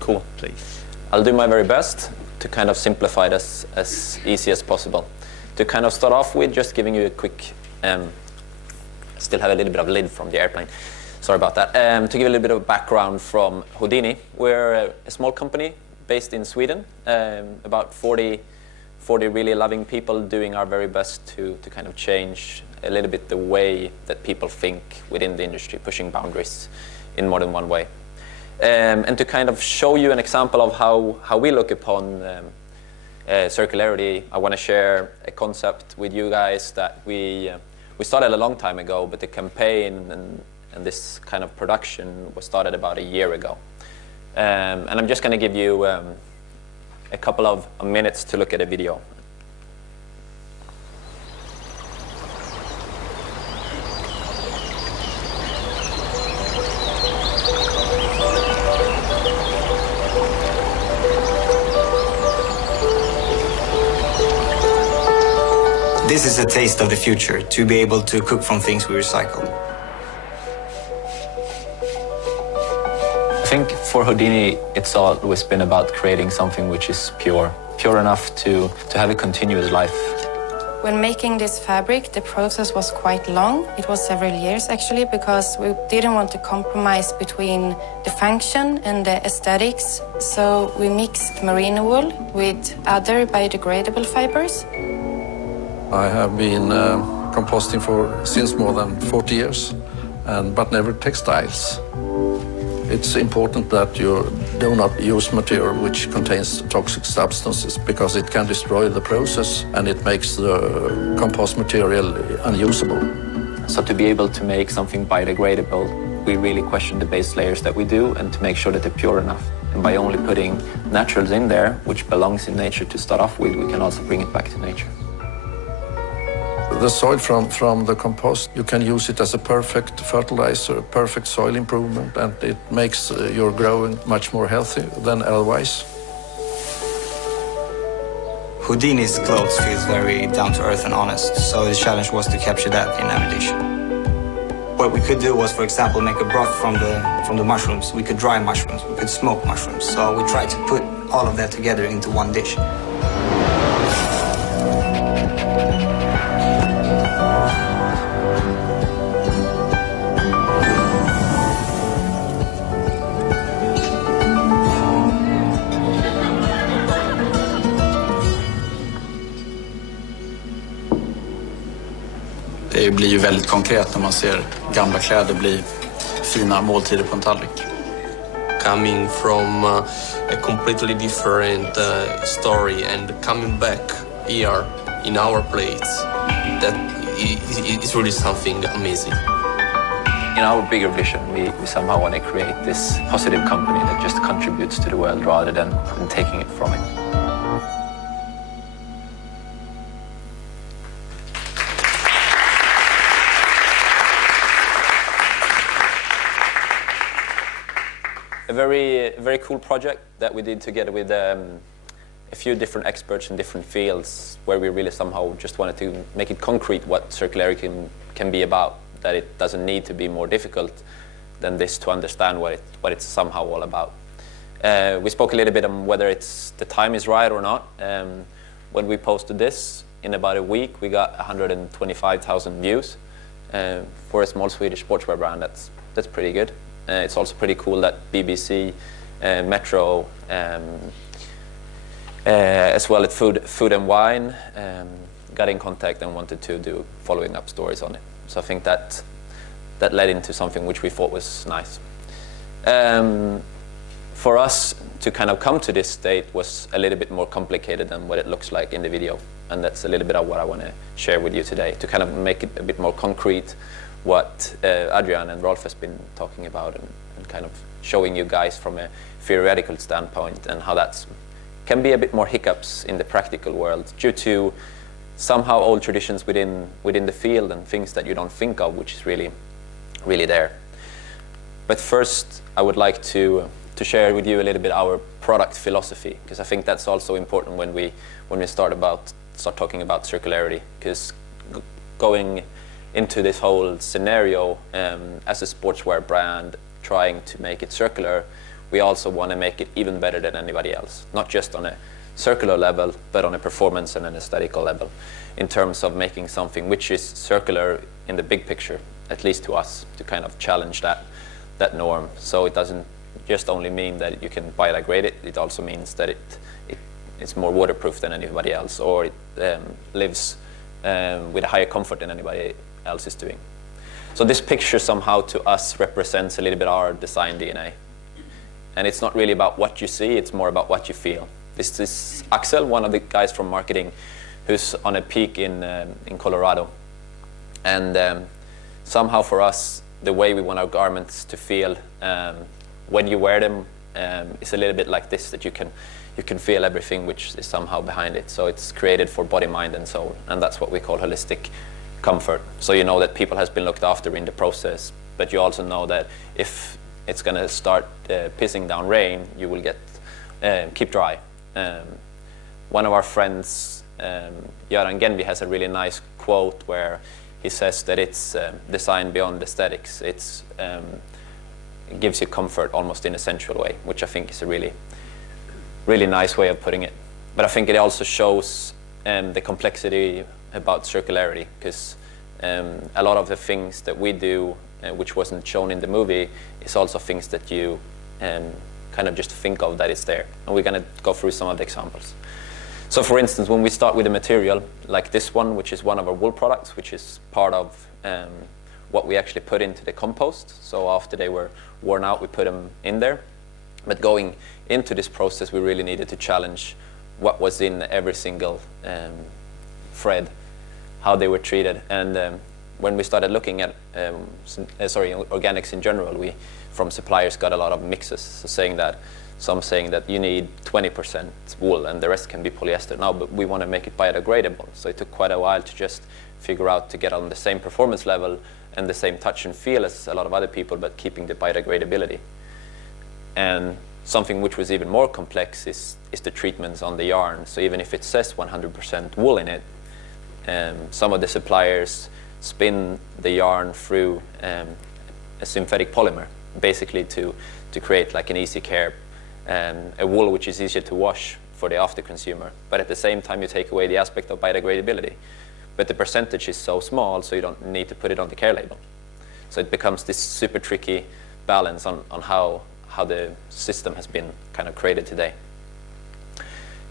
Cool. Please. I'll do my very best to kind of simplify it as easy as possible. To kind of start off with, just giving you a quick. Still have a little bit of lid from the airplane. Sorry about that. To give a little bit of background from Houdini, we're a small company based in Sweden. About 40 really loving people doing our very best to kind of change a little bit the way that people think within the industry, pushing boundaries in more than one way. And to kind of show you an example of how we look upon circularity, I want to share a concept with you guys that we started a long time ago, but the campaign and this kind of production was started about a year ago. And I'm just going to give you a couple of minutes to look at a video. This is a taste of the future, to be able to cook from things we recycle. I think for Houdini, it's always been about creating something which is pure enough to have a continuous life. When making this fabric, the process was quite long. It was several years actually, because we didn't want to compromise between the function and the aesthetics. So we mixed merino wool with other biodegradable fibers. I have been composting since more than 40 years, but never textiles. It's important that you do not use material which contains toxic substances, because it can destroy the process and it makes the compost material unusable. So to be able to make something biodegradable, we really question the base layers that we do and to make sure that they're pure enough. And by only putting naturals in there, which belongs in nature to start off with, we can also bring it back to nature. The soil from the compost, you can use it as a perfect fertilizer, perfect soil improvement, and it makes your growing much more healthy than otherwise. Houdini's clothes feels very down to earth and honest, so the challenge was to capture that in ammunition. What we could do was, for example, make a broth from the mushrooms. We could dry mushrooms, we could smoke mushrooms. So we tried to put all of that together into one dish. Det blir ju väldigt konkret när man ser gamla kläder bli fina måltider på en tallrik. Coming from a completely different story and coming back here in our place, that is really something amazing. In our bigger vision, we somehow want to create this positive company that just contributes to the world rather than taking it from it. A very cool project that we did together with a few different experts in different fields, where we really somehow just wanted to make it concrete what circularity can be about, that it doesn't need to be more difficult than this to understand what it's somehow all about. We spoke a little bit on whether the time is right or not. When we posted this, in about a week, we got 125,000 views. For a small Swedish sportswear brand, that's pretty good. It's also pretty cool that BBC, Metro, as well as Food and Wine, got in contact and wanted to do following up stories on it. So I think that led into something which we thought was nice. For us to kind of come to this state was a little bit more complicated than what it looks like in the video. And that's a little bit of what I want to share with you today, to kind of make it a bit more concrete what Adrian and Rolf has been talking about, and kind of showing you guys from a theoretical standpoint, and how that can be a bit more hiccups in the practical world due to somehow old traditions within the field and things that you don't think of, which is really there. But first, I would like to share with you a little bit our product philosophy, because I think that's also important when we start talking about circularity, because going into this whole scenario as a sportswear brand trying to make it circular, we also want to make it even better than anybody else, not just on a circular level, but on a performance and an aesthetical level, in terms of making something which is circular in the big picture, at least to us, to kind of challenge that norm. So it doesn't just only mean that you can biodegrade it, it also means that it's more waterproof than anybody else, or it lives with a higher comfort than anybody else is doing. So this picture somehow to us represents a little bit our design DNA. And it's not really about what you see, it's more about what you feel. This is Axel, one of the guys from marketing, who's on a peak in Colorado. And somehow for us, the way we want our garments to feel when you wear them is a little bit like this, that you can feel everything which is somehow behind it. So it's created for body, mind and soul, and that's what we call holistic comfort. So you know that people has been looked after in the process, but you also know that if it's going to start pissing down rain, you will keep dry. One of our friends, Göran Genvi, has a really nice quote where he says that it's design beyond aesthetics. It gives you comfort almost in a sensual way, which I think is a really nice way of putting it. But I think it also shows the complexity about circularity, because a lot of the things that we do, which wasn't shown in the movie, is also things that you kind of just think of that is there. And we're going to go through some of the examples. So for instance, when we start with a material like this one, which is one of our wool products, which is part of what we actually put into the compost. So after they were worn out, we put them in there. But going into this process, we really needed to challenge what was in every single thread, how they were treated. And when we started looking at organics in general, we from suppliers got a lot of mixes, so some saying that you need 20% wool and the rest can be polyester. Now, but we want to make it biodegradable. So it took quite a while to just figure out to get on the same performance level and the same touch and feel as a lot of other people, but keeping the biodegradability. And something which was even more complex is the treatments on the yarn. So even if it says 100% wool in it, some of the suppliers spin the yarn through a synthetic polymer, basically to create like an easy care, a wool which is easier to wash for the after consumer. But at the same time, you take away the aspect of biodegradability. But the percentage is so small, so you don't need to put it on the care label. So it becomes this super tricky balance on how the system has been kind of created today.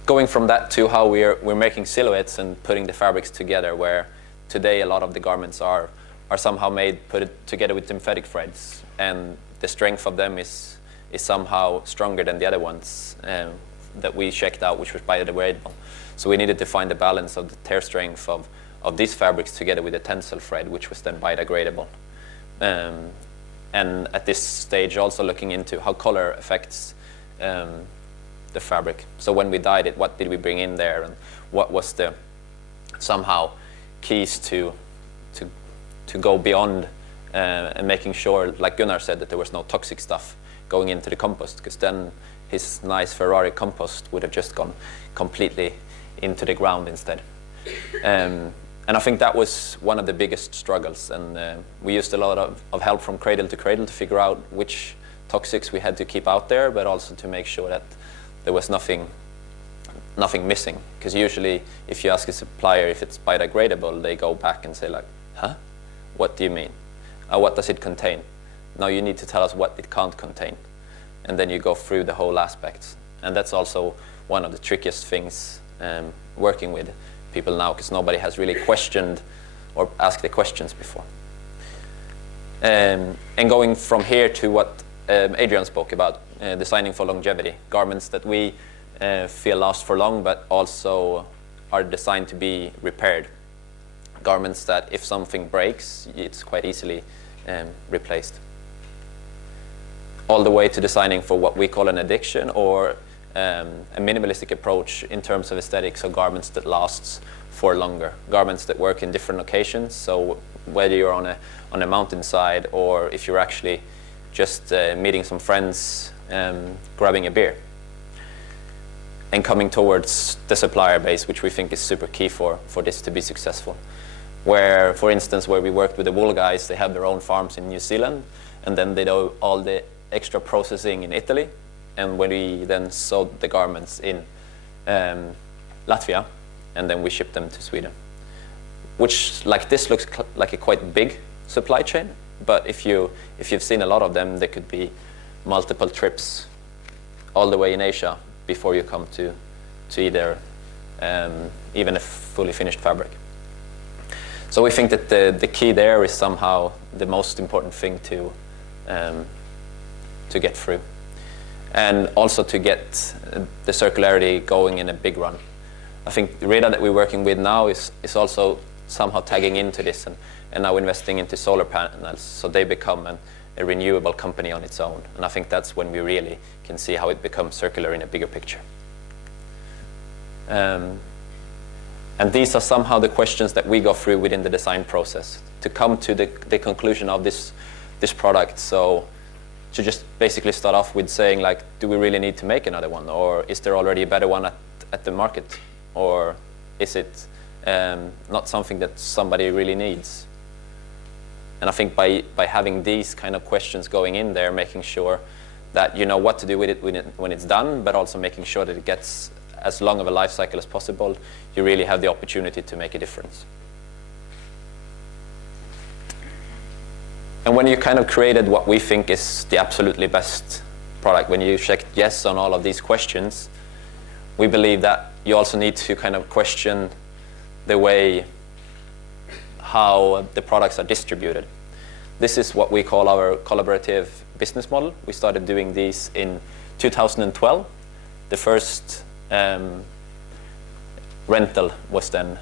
Going from that to how we're making silhouettes and putting the fabrics together, where today a lot of the garments are somehow put together with synthetic threads, and the strength of them is somehow stronger than the other ones, that we checked out, which was biodegradable. So we needed to find the balance of the tear strength of these fabrics together with the tensile thread, which was then biodegradable. And at this stage also looking into how color affects the fabric. So when we dyed it, what did we bring in there, and what was the somehow keys to go beyond and making sure, like Gunnar said, that there was no toxic stuff going into the compost, because then his nice Ferrari compost would have just gone completely into the ground instead. And I think that was one of the biggest struggles, and we used a lot of help from cradle to cradle to figure out which toxics we had to keep out there, but also to make sure that there was nothing missing. Because usually if you ask a supplier if it's biodegradable, they go back and say like, huh? What do you mean? What does it contain? Now you need to tell us what it can't contain. And then you go through the whole aspects. And that's also one of the trickiest things working with people now, because nobody has really questioned or asked the questions before. And going from here to what Adrian spoke about, designing for longevity, garments that we feel last for long, but also are designed to be repaired. Garments that if something breaks, it's quite easily replaced. All the way to designing for what we call an addiction, or a minimalistic approach in terms of aesthetics, so garments that lasts for longer, garments that work in different locations. So whether you're on a mountainside, or if you're actually just meeting some friends, grabbing a beer, and coming towards the supplier base, which we think is super key for this to be successful. Where, for instance, where we worked with the wool guys, they have their own farms in New Zealand, and then they do all the extra processing in Italy. And when we then sewed the garments in Latvia, and then we shipped them to Sweden. Which, like this, looks like a quite big supply chain, but if you've seen a lot of them, there could be multiple trips all the way in Asia before you come to either even a fully finished fabric. So we think that the key there is somehow the most important thing to get through, and also to get the circularity going in a big run. I think the Reda that we're working with now is also somehow tagging into this, and now investing into solar panels, so they become a renewable company on its own. And I think that's when we really can see how it becomes circular in a bigger picture. And these are somehow the questions that we go through within the design process to come to the conclusion of this product. So to just basically start off with saying, like, do we really need to make another one? Or is there already a better one at the market? Or is it not something that somebody really needs? And I think by having these kind of questions going in there, making sure that you know what to do with it when it's done, but also making sure that it gets as long of a life cycle as possible, you really have the opportunity to make a difference. And when you kind of created what we think is the absolutely best product, when you checked yes on all of these questions, we believe that you also need to kind of question the way how the products are distributed. This is what we call our collaborative business model. We started doing these in 2012. The first rental was then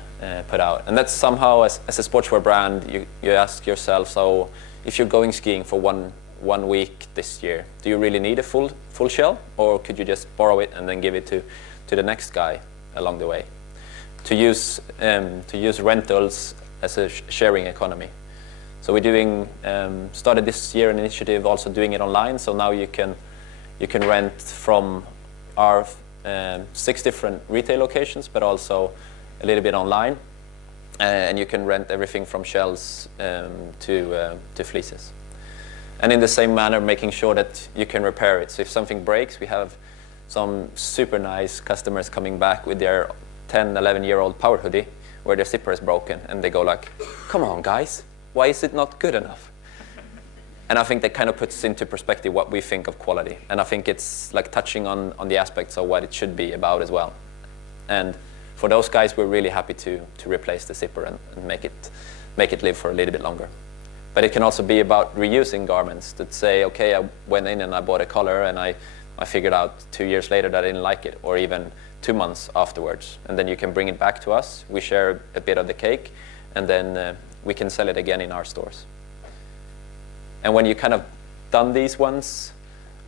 put out. And that's somehow, as a sportswear brand, you ask yourself, so if you're going skiing for one week this year, do you really need a full shell? Or could you just borrow it and then give it to the next guy along the way? To use rentals as a sharing economy. So we're doing, started this year an initiative also doing it online. So now you can rent from our 6 different retail locations, but also a little bit online. And you can rent everything from shells to fleeces. And in the same manner, making sure that you can repair it. So if something breaks, we have some super nice customers coming back with their 10, 11-year-old power hoodie where their zipper is broken, and they go like, come on guys, why is it not good enough? And I think that kind of puts into perspective what we think of quality. And I think it's like touching on the aspects of what it should be about as well. And for those guys, we're really happy to replace the zipper and make it live for a little bit longer. But it can also be about reusing garments that say, okay, I went in and I bought a collar and I I figured out 2 years later that I didn't like it, or even 2 months afterwards. And then you can bring it back to us, we share a bit of the cake, and then we can sell it again in our stores. And when you kind of done these ones,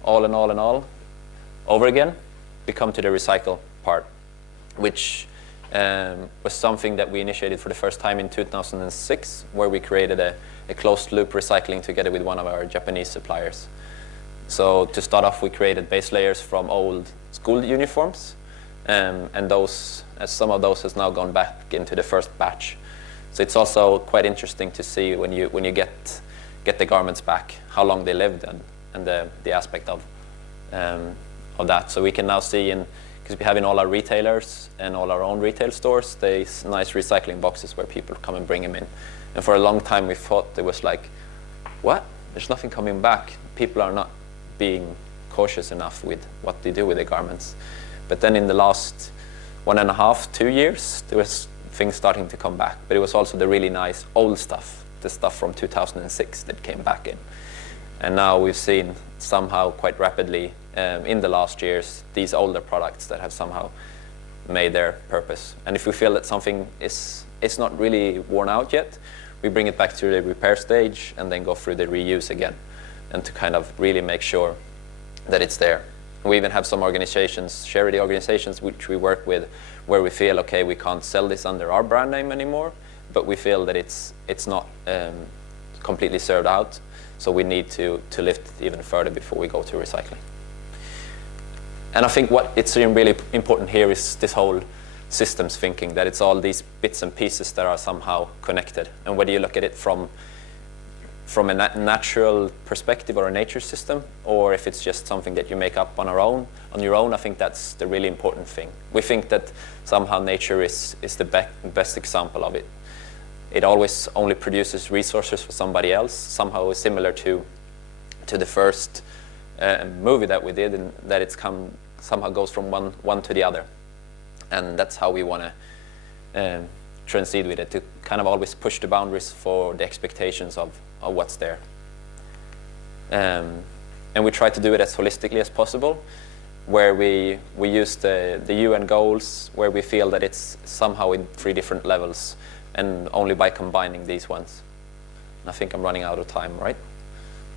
all in all, over again, we come to the recycle part, which was something that we initiated for the first time in 2006, where we created a closed loop recycling together with one of our Japanese suppliers. So to start off, we created base layers from old school uniforms, and some of those has now gone back into the first batch. So it's also quite interesting to see when you get the garments back, how long they lived, and the aspect of that. So we can now see, because we have in all our retailers and all our own retail stores, these nice recycling boxes where people come and bring them in. And for a long time we thought it was like, what? There's nothing coming back. People are not being cautious enough with what they do with the garments. But then in the last 1.5, 2 years, there was things starting to come back. But it was also the really nice old stuff, the stuff from 2006 that came back in. And now we've seen somehow quite rapidly in the last years these older products that have somehow made their purpose. And if we feel that something is not really worn out yet, we bring it back to the repair stage and then go through the reuse again, and to kind of really make sure that it's there. We even have some organizations, charity organizations, which we work with, where we feel, okay, we can't sell this under our brand name anymore, but we feel that it's not completely served out, so we need to lift it even further before we go to recycling. And I think what it's really important here is this whole systems thinking, that it's all these bits and pieces that are somehow connected. And whether you look at it from a natural perspective or a nature system, or if it's just something that you make up on your own, I think that's the really important thing. We think that somehow nature is the best example of it. It always only produces resources for somebody else, somehow similar to the first movie that we did, and that it's somehow goes from one to the other. And that's how we want to transit with it, to kind of always push the boundaries for the expectations of what's there. And we try to do it as holistically as possible, where we use the UN goals, where we feel that it's somehow in 3 different levels, and only by combining these ones. And I think I'm running out of time, right?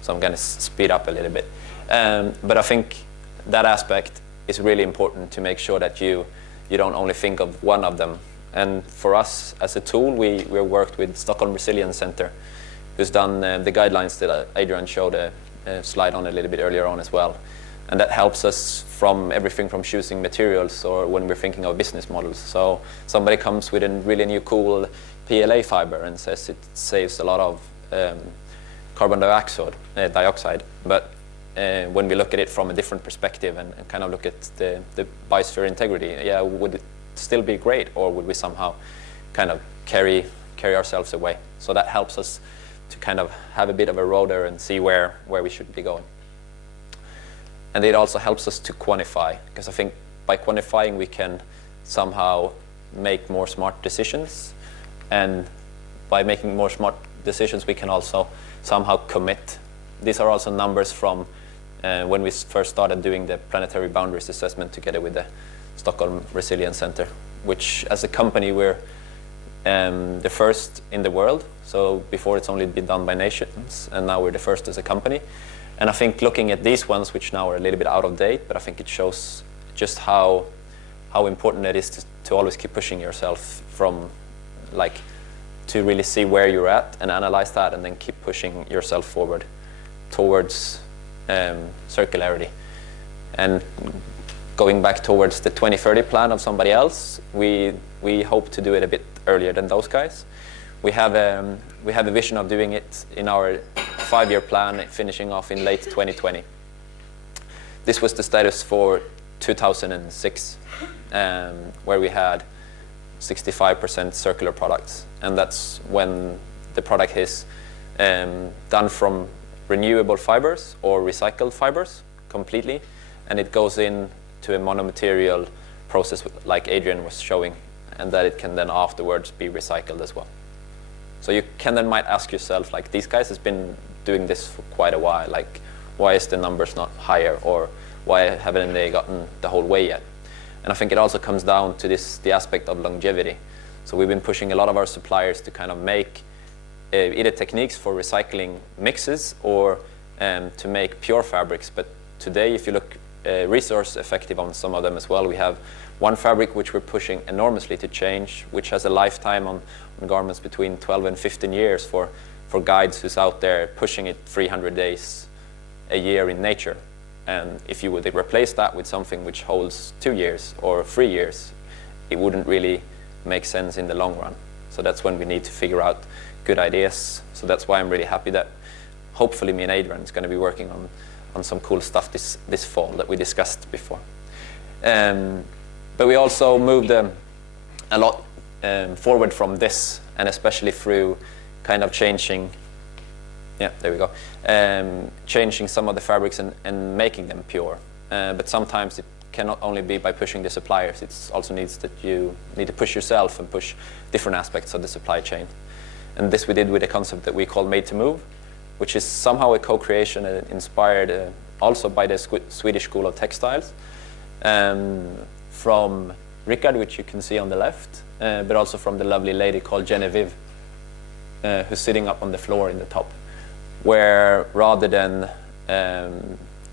So I'm going to speed up a little bit. But I think that aspect is really important, to make sure that you don't only think of one of them. And for us as a tool, we worked with Stockholm Resilience Center, who's done the guidelines that Adrian showed a slide on a little bit earlier on as well. And that helps us from everything from choosing materials, or when we're thinking of business models. So somebody comes with a really new cool PLA fiber and says it saves a lot of carbon dioxide. But when we look at it from a different perspective and kind of look at the biosphere integrity, yeah, would it still be great, or would we somehow kind of carry ourselves away? So that helps us to kind of have a bit of a rotor and see where we should be going. And it also helps us to quantify, because I think by quantifying we can somehow make more smart decisions, and by making more smart decisions we can also somehow commit. These are also numbers from when we first started doing the planetary boundaries assessment together with the Stockholm Resilience Center, which as a company we're the first in the world. So before it's only been done by nations, and now we're the first as a company. And I think looking at these ones, which now are a little bit out of date, but I think it shows just how important it is to always keep pushing yourself from, like, to really see where you're at and analyze that, and then keep pushing yourself forward towards circularity. And going back towards the 2030 plan of somebody else, we hope to do it a bit earlier than those guys. We have a vision of doing it in our 5-year plan, finishing off in late 2020. This was the status for 2006, where we had 65% circular products, and that's when the product is done from renewable fibers or recycled fibers completely, and it goes into a monomaterial process like Adrian was showing, and that it can then afterwards be recycled as well. So you can then might ask yourself, like, these guys has been doing this for quite a while, like, why is the numbers not higher, or why haven't they gotten the whole way yet? And I think it also comes down to the aspect of longevity. So we've been pushing a lot of our suppliers to kind of make either techniques for recycling mixes or to make pure fabrics. But today, if you look resource effective on some of them as well, we have one fabric which we're pushing enormously to change, which has a lifetime on garments between 12 and 15 years for guides who's out there pushing it 300 days a year in nature. And if you would replace that with something which holds 2 years or 3 years, it wouldn't really make sense in the long run. So that's when we need to figure out good ideas. So that's why I'm really happy that hopefully me and Adrian is going to be working on some cool stuff this fall that we discussed before. But we also moved a lot forward from this, and especially through kind of changing, changing some of the fabrics and making them pure. But sometimes it cannot only be by pushing the suppliers, it also needs that you need to push yourself and push different aspects of the supply chain. And this we did with a concept that we call Made to Move, which is somehow a co-creation inspired also by the Swedish School of Textiles, from Rickard, which you can see on the left, but also from the lovely lady called Genevieve, who's sitting up on the floor in the top, where rather than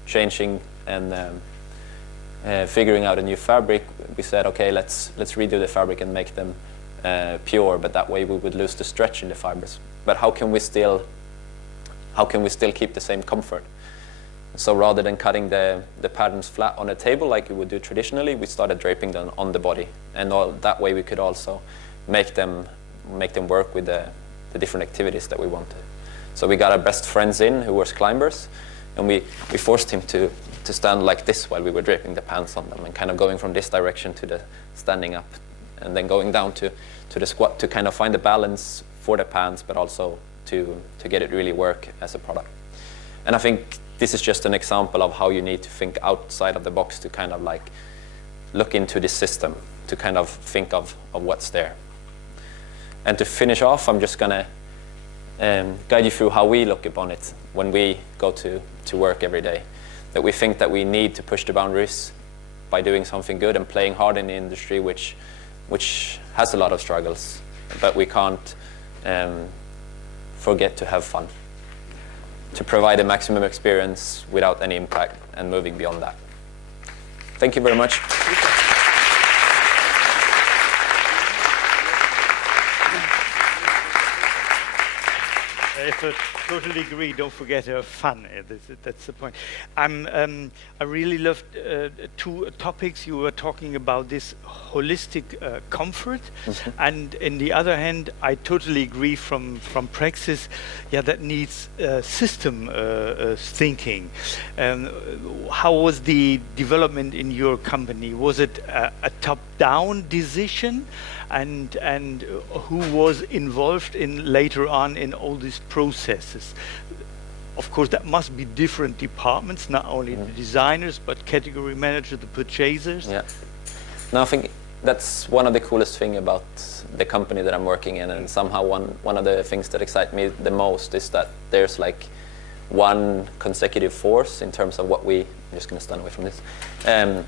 changing and figuring out a new fabric, we said, okay, let's redo the fabric and make them pure, but that way we would lose the stretch in the fibers. But how can we still keep the same comfort? So rather than cutting the patterns flat on a table like you would do traditionally, we started draping them on the body, and that way we could also make them work with the different activities that we wanted. So we got our best friends in who were climbers, and we forced him to stand like this while we were draping the pants on them, and kind of going from this direction to the standing up, and then going down to the squat to kind of find the balance for the pants, but also to get it really work as a product. And I think this is just an example of how you need to think outside of the box to kind of like look into this system, to kind of think of what's there. And to finish off, I'm just gonna guide you through how we look upon it when we go to work every day. That we think that we need to push the boundaries by doing something good and playing hard in the industry, which has a lot of struggles, but we can't forget to have fun, to provide a maximum experience without any impact and moving beyond that. Thank you very much. I totally agree. Don't forget fun. That's the point. I really loved two topics. You were talking about this holistic comfort, and in the other hand, I totally agree from praxis. Yeah, that needs system thinking. How was the development in your company? Was it a top-down decision? And who was involved in later on in all these processes? Of course, that must be different departments, not only the designers, but category managers, the purchasers. Yeah. No, I think that's one of the coolest things about the company that I'm working in, and somehow one of the things that excite me the most is that there's like one consecutive force in terms of what I'm just going to stand away from this,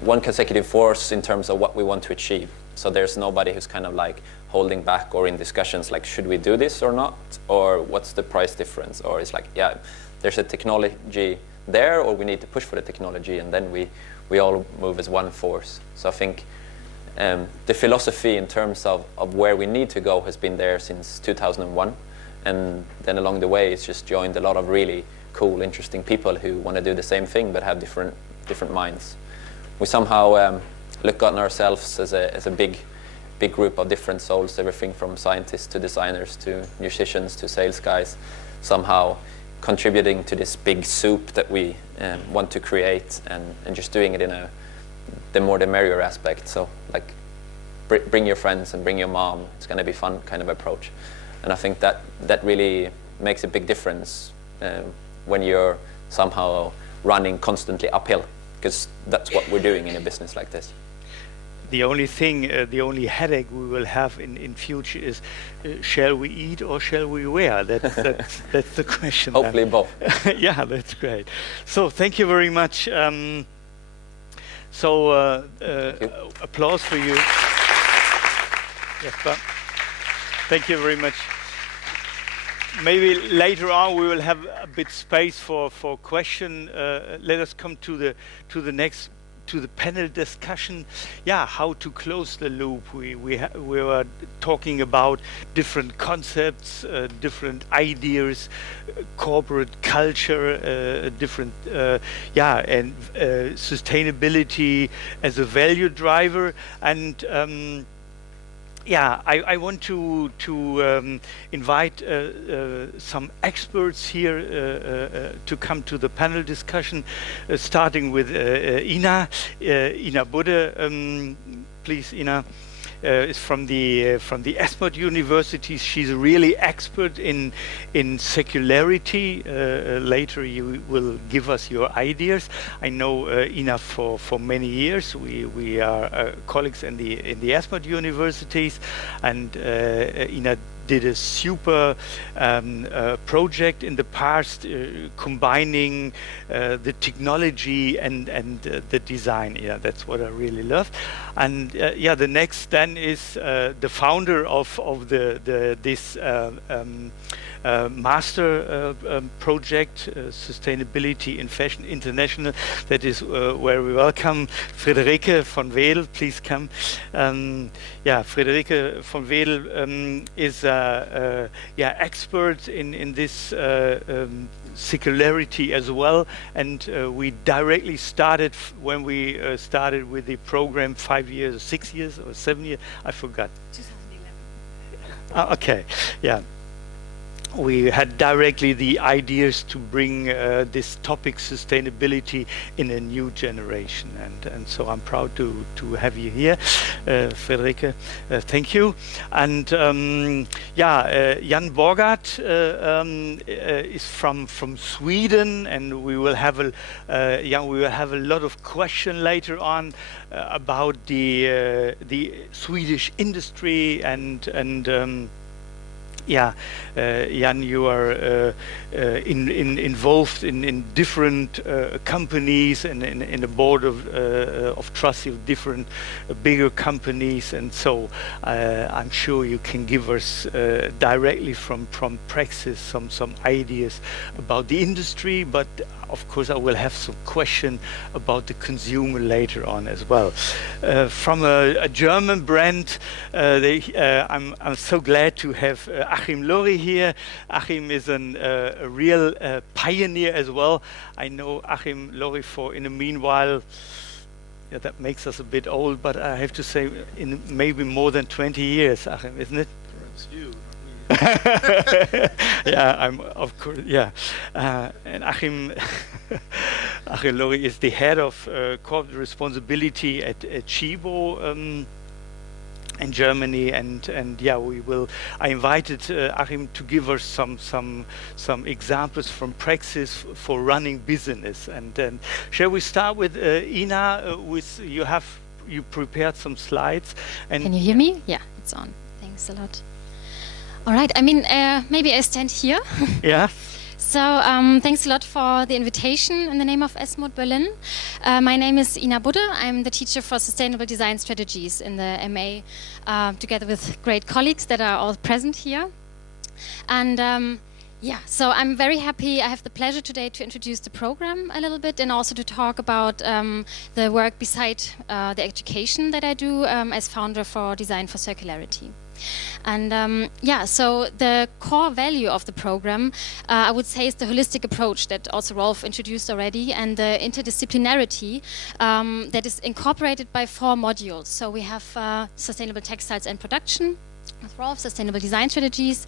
one consecutive force in terms of what we want to achieve. So there's nobody who's kind of like holding back or in discussions like, should we do this or not? Or what's the price difference? Or it's like, yeah, there's a technology there, or we need to push for the technology, and then we all move as one force. So I think the philosophy in terms of where we need to go has been there since 2001. And then along the way, it's just joined a lot of really cool, interesting people who want to do the same thing but have different minds. We somehow look on ourselves as a big group of different souls, everything from scientists to designers to musicians to sales guys, somehow contributing to this big soup that we want to create, and just doing it in the more the merrier aspect. So like bring your friends and bring your mom, it's going to be fun kind of approach. And I think that really makes a big difference when you're somehow running constantly uphill, because that's what we're doing in a business like this. The only thing, the only headache we will have in future is, shall we eat or shall we wear? That's the question. Hopefully both. Yeah, that's great. So thank you very much. So applause for you. Jesper. Thank you very much. Maybe later on we will have a bit space for question. Let us come to the panel discussion. Yeah, how to close the loop. We were talking about different concepts, different ideas, corporate culture, different and sustainability as a value driver. And I want to invite some experts here to come to the panel discussion, starting with Ina Budde. Please, Ina. Is from the Esmond University. She's really expert in circularity. Later you will give us your ideas. I know Ina for many years. We are colleagues in the Esmond Universities, and Ina did a super project in the past, combining the technology and the design. Yeah, that's what I really love. And the next then is the founder of this master project, Sustainability in Fashion International. That is where we welcome Friederike von Wedel. Please come. Friederike von Wedel is expert in this circularity as well, and we directly started when we started with the program 5 years, or 6 years, or 7 years. I forgot. 2011. Okay, yeah. We had directly the ideas to bring this topic, sustainability, in a new generation, and so I'm proud to have you here, Friederike. Thank you. And Jan Borgart is from Sweden, and we will have a lot of question later on about the Swedish industry and. Jan, you are involved in different companies and in the board of trustees of different bigger companies, and so I'm sure you can give us directly from praxis some ideas about the industry, but of course I will have some question about the consumer later on as well. From a German brand, I'm so glad to have Achim Lori here. Achim is a real pioneer as well. I know Achim Lori for, in the meanwhile, that makes us a bit old, but I have to say in maybe more than 20 years, Achim, isn't it? It's you. Yeah, I'm of course. Yeah, and Achim Lori is the head of corporate responsibility at Chibo in Germany, and I invited Achim to give us some examples from praxis for running business. And then shall we start with Ina? You prepared some slides. And can you hear me? Yeah, it's on. Thanks a lot. All right. I mean, maybe I stand here. Yeah. So thanks a lot for the invitation in the name of Esmond Berlin. My name is Ina Budde. I'm the teacher for Sustainable Design Strategies in the MA, together with great colleagues that are all present here. And so I'm very happy. I have the pleasure today to introduce the program a little bit, and also to talk about the work beside the education that I do as founder for Design for Circularity. And so the core value of the program, I would say, is the holistic approach that also Rolf introduced already, and the interdisciplinarity that is incorporated by 4 modules. So we have sustainable textiles and production with Rolf, sustainable design strategies,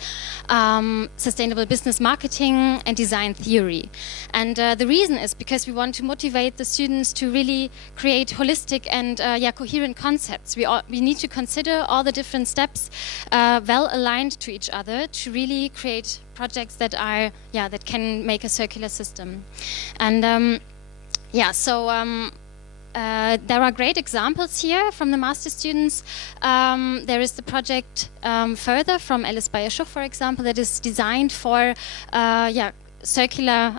sustainable business marketing, and design theory. And the reason is because we want to motivate the students to really create holistic and coherent concepts. We need to consider all the different steps well aligned to each other to really create projects that are that can make a circular system. And there are great examples here from the master students. There is the project further from Alice Bayer-Schuch, for example, that is designed for circular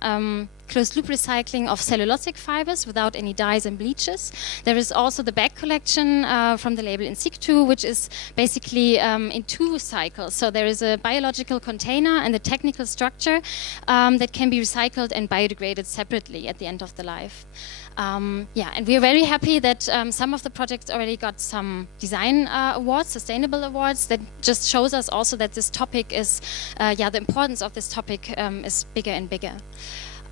closed-loop recycling of cellulosic fibers without any dyes and bleaches. There is also the bag collection from the label In Situ, which is basically in 2 cycles. So there is a biological container and a technical structure that can be recycled and biodegraded separately at the end of the life. Yeah, and we are very happy that some of the projects already got some design awards, sustainable awards. That just shows us also that this topic is, yeah, the importance of this topic is bigger and bigger.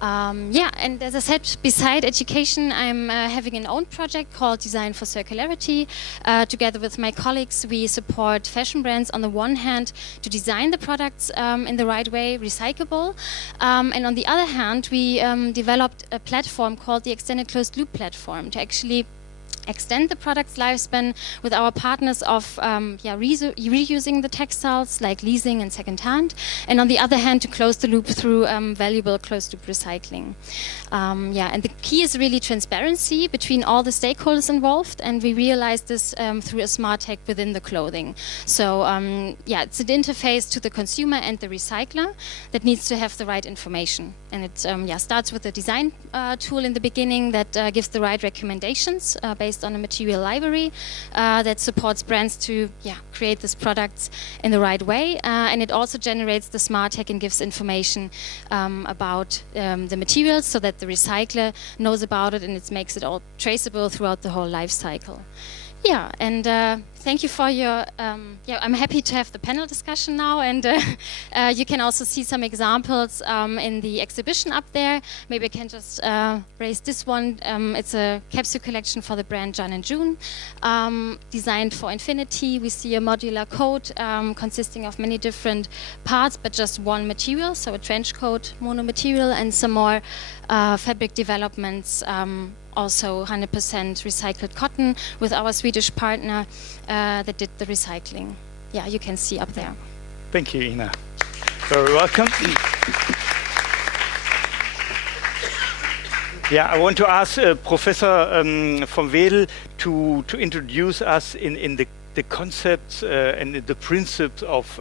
Yeah, and as I said, beside education, I'm having an own project called Design for Circularity. Together with my colleagues, we support fashion brands on the one hand to design the products in the right way, recyclable, and on the other hand, we developed a platform called the Extended Closed Loop Platform to actually extend the product's lifespan with our partners of yeah, reusing the textiles, like leasing and second-hand, and on the other hand to close the loop through valuable closed-loop recycling. Yeah, and the key is really transparency between all the stakeholders involved, and we realized this through a smart tag within the clothing. So yeah, it's an interface to the consumer and the recycler that needs to have the right information, and it yeah, starts with a design tool in the beginning that gives the right recommendations based on a material library that supports brands to create these products in the right way, and it also generates the smart tag and gives information about the materials so that the recycler knows about it, and it makes it all traceable throughout the whole life cycle. Yeah, and thank you for your, yeah, I'm happy to have the panel discussion now, and you can also see some examples in the exhibition up there. Maybe I can just raise this one. It's a capsule collection for the brand Jan and June, designed for infinity. We see a modular coat consisting of many different parts, but just one material, so a trench coat, mono material, and some more fabric developments, also 100% recycled cotton with our Swedish partner that did the recycling. Yeah, you can see up there. Thank you, Ina. Very welcome. Yeah, I want to ask Professor von Wedel to introduce us in the concepts and the principles of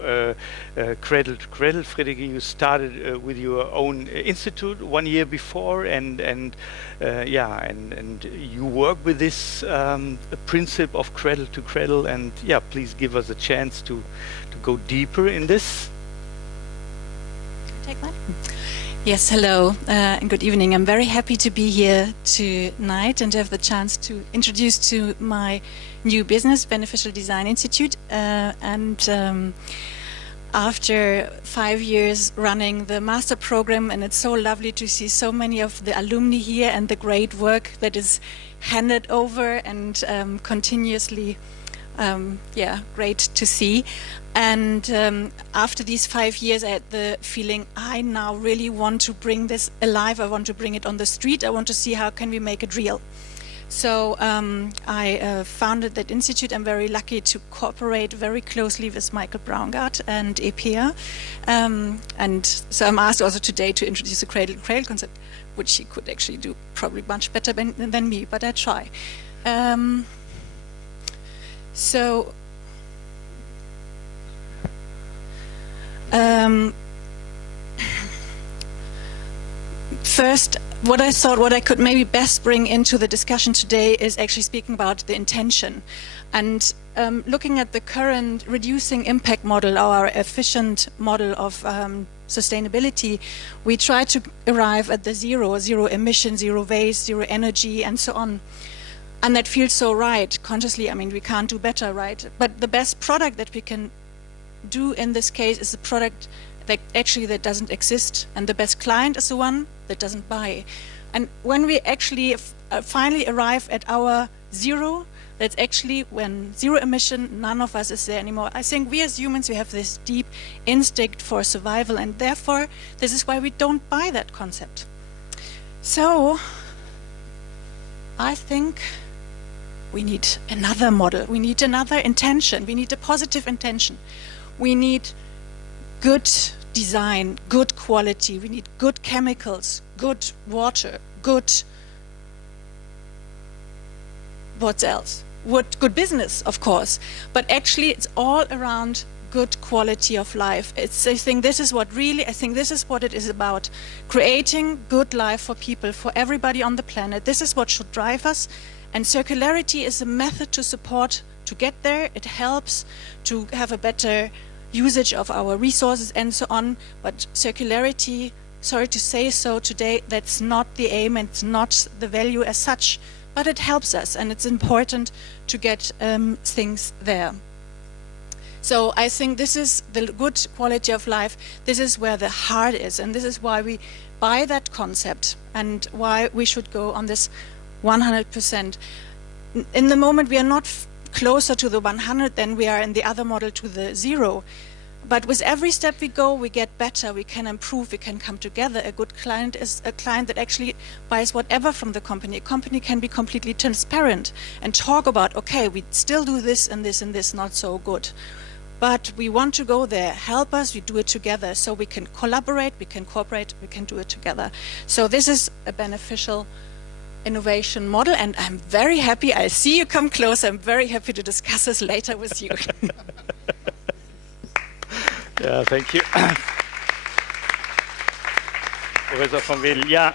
cradle to cradle. Friederike, you started with your own institute 1 year before, and yeah, and you work with this principle of cradle to cradle, and yeah, please give us a chance to go deeper in this. Take that. Yes, hello and good evening. I'm very happy to be here tonight and to have the chance to introduce to my new business, Beneficial Design Institute. After 5 years running the master program, and it's so lovely to see so many of the alumni here and the great work that is handed over and continuously, yeah, great to see. And after these 5 years, I had the feeling I now really want to bring this alive. I want to bring it on the street. I want to see how can we make it real. So I founded that institute. I'm very lucky to cooperate very closely with Michael Braungart and EPEA. And so I'm asked also today to introduce the cradle to cradle concept, which he could actually do probably much better than me, but I try. First, what I thought, what I could maybe best bring into the discussion today is actually speaking about the intention. And looking at the current reducing impact model, our efficient model of sustainability, we try to arrive at the zero emission, zero waste, zero energy, and so on. And that feels so right, consciously. I mean, we can't do better, right? But the best product that we can do in this case is a product that actually that doesn't exist, and the best client is the one that doesn't buy. And when we actually finally arrive at our zero, that's actually when zero emission, none of us is there anymore. I think we as humans, we have this deep instinct for survival, and therefore this is why we don't buy that concept. So I think we need another model, we need another intention, we need a positive intention. We need good design, good quality, we need good chemicals, good water, good, what else? Good business, of course, but actually it's all around good quality of life. I think this is what it is about, creating good life for people, for everybody on the planet. This is what should drive us, and circularity is a method to support to get there. It helps to have a better usage of our resources and so on, but circularity, sorry to say so today, that's not the aim and it's not the value as such, but it helps us, and it's important to get things there. So I think this is the good quality of life. This is where the heart is, and this is why we buy that concept and why we should go on this 100%. In the moment, we are not closer to the 100 than we are in the other model to the 0. But with every step we go, we get better, we can improve, we can come together. A good client is a client that actually buys whatever from the company. A company can be completely transparent and talk about, okay, we still do this and this and this, not so good. But we want to go there. Help us, we do it together. So we can collaborate, we can cooperate, we can do it together. So this is a beneficial innovation model, and I'm very happy. I see you come close. I'm very happy to discuss this later with you. Yeah, thank you. Professor van Wedel. Yeah,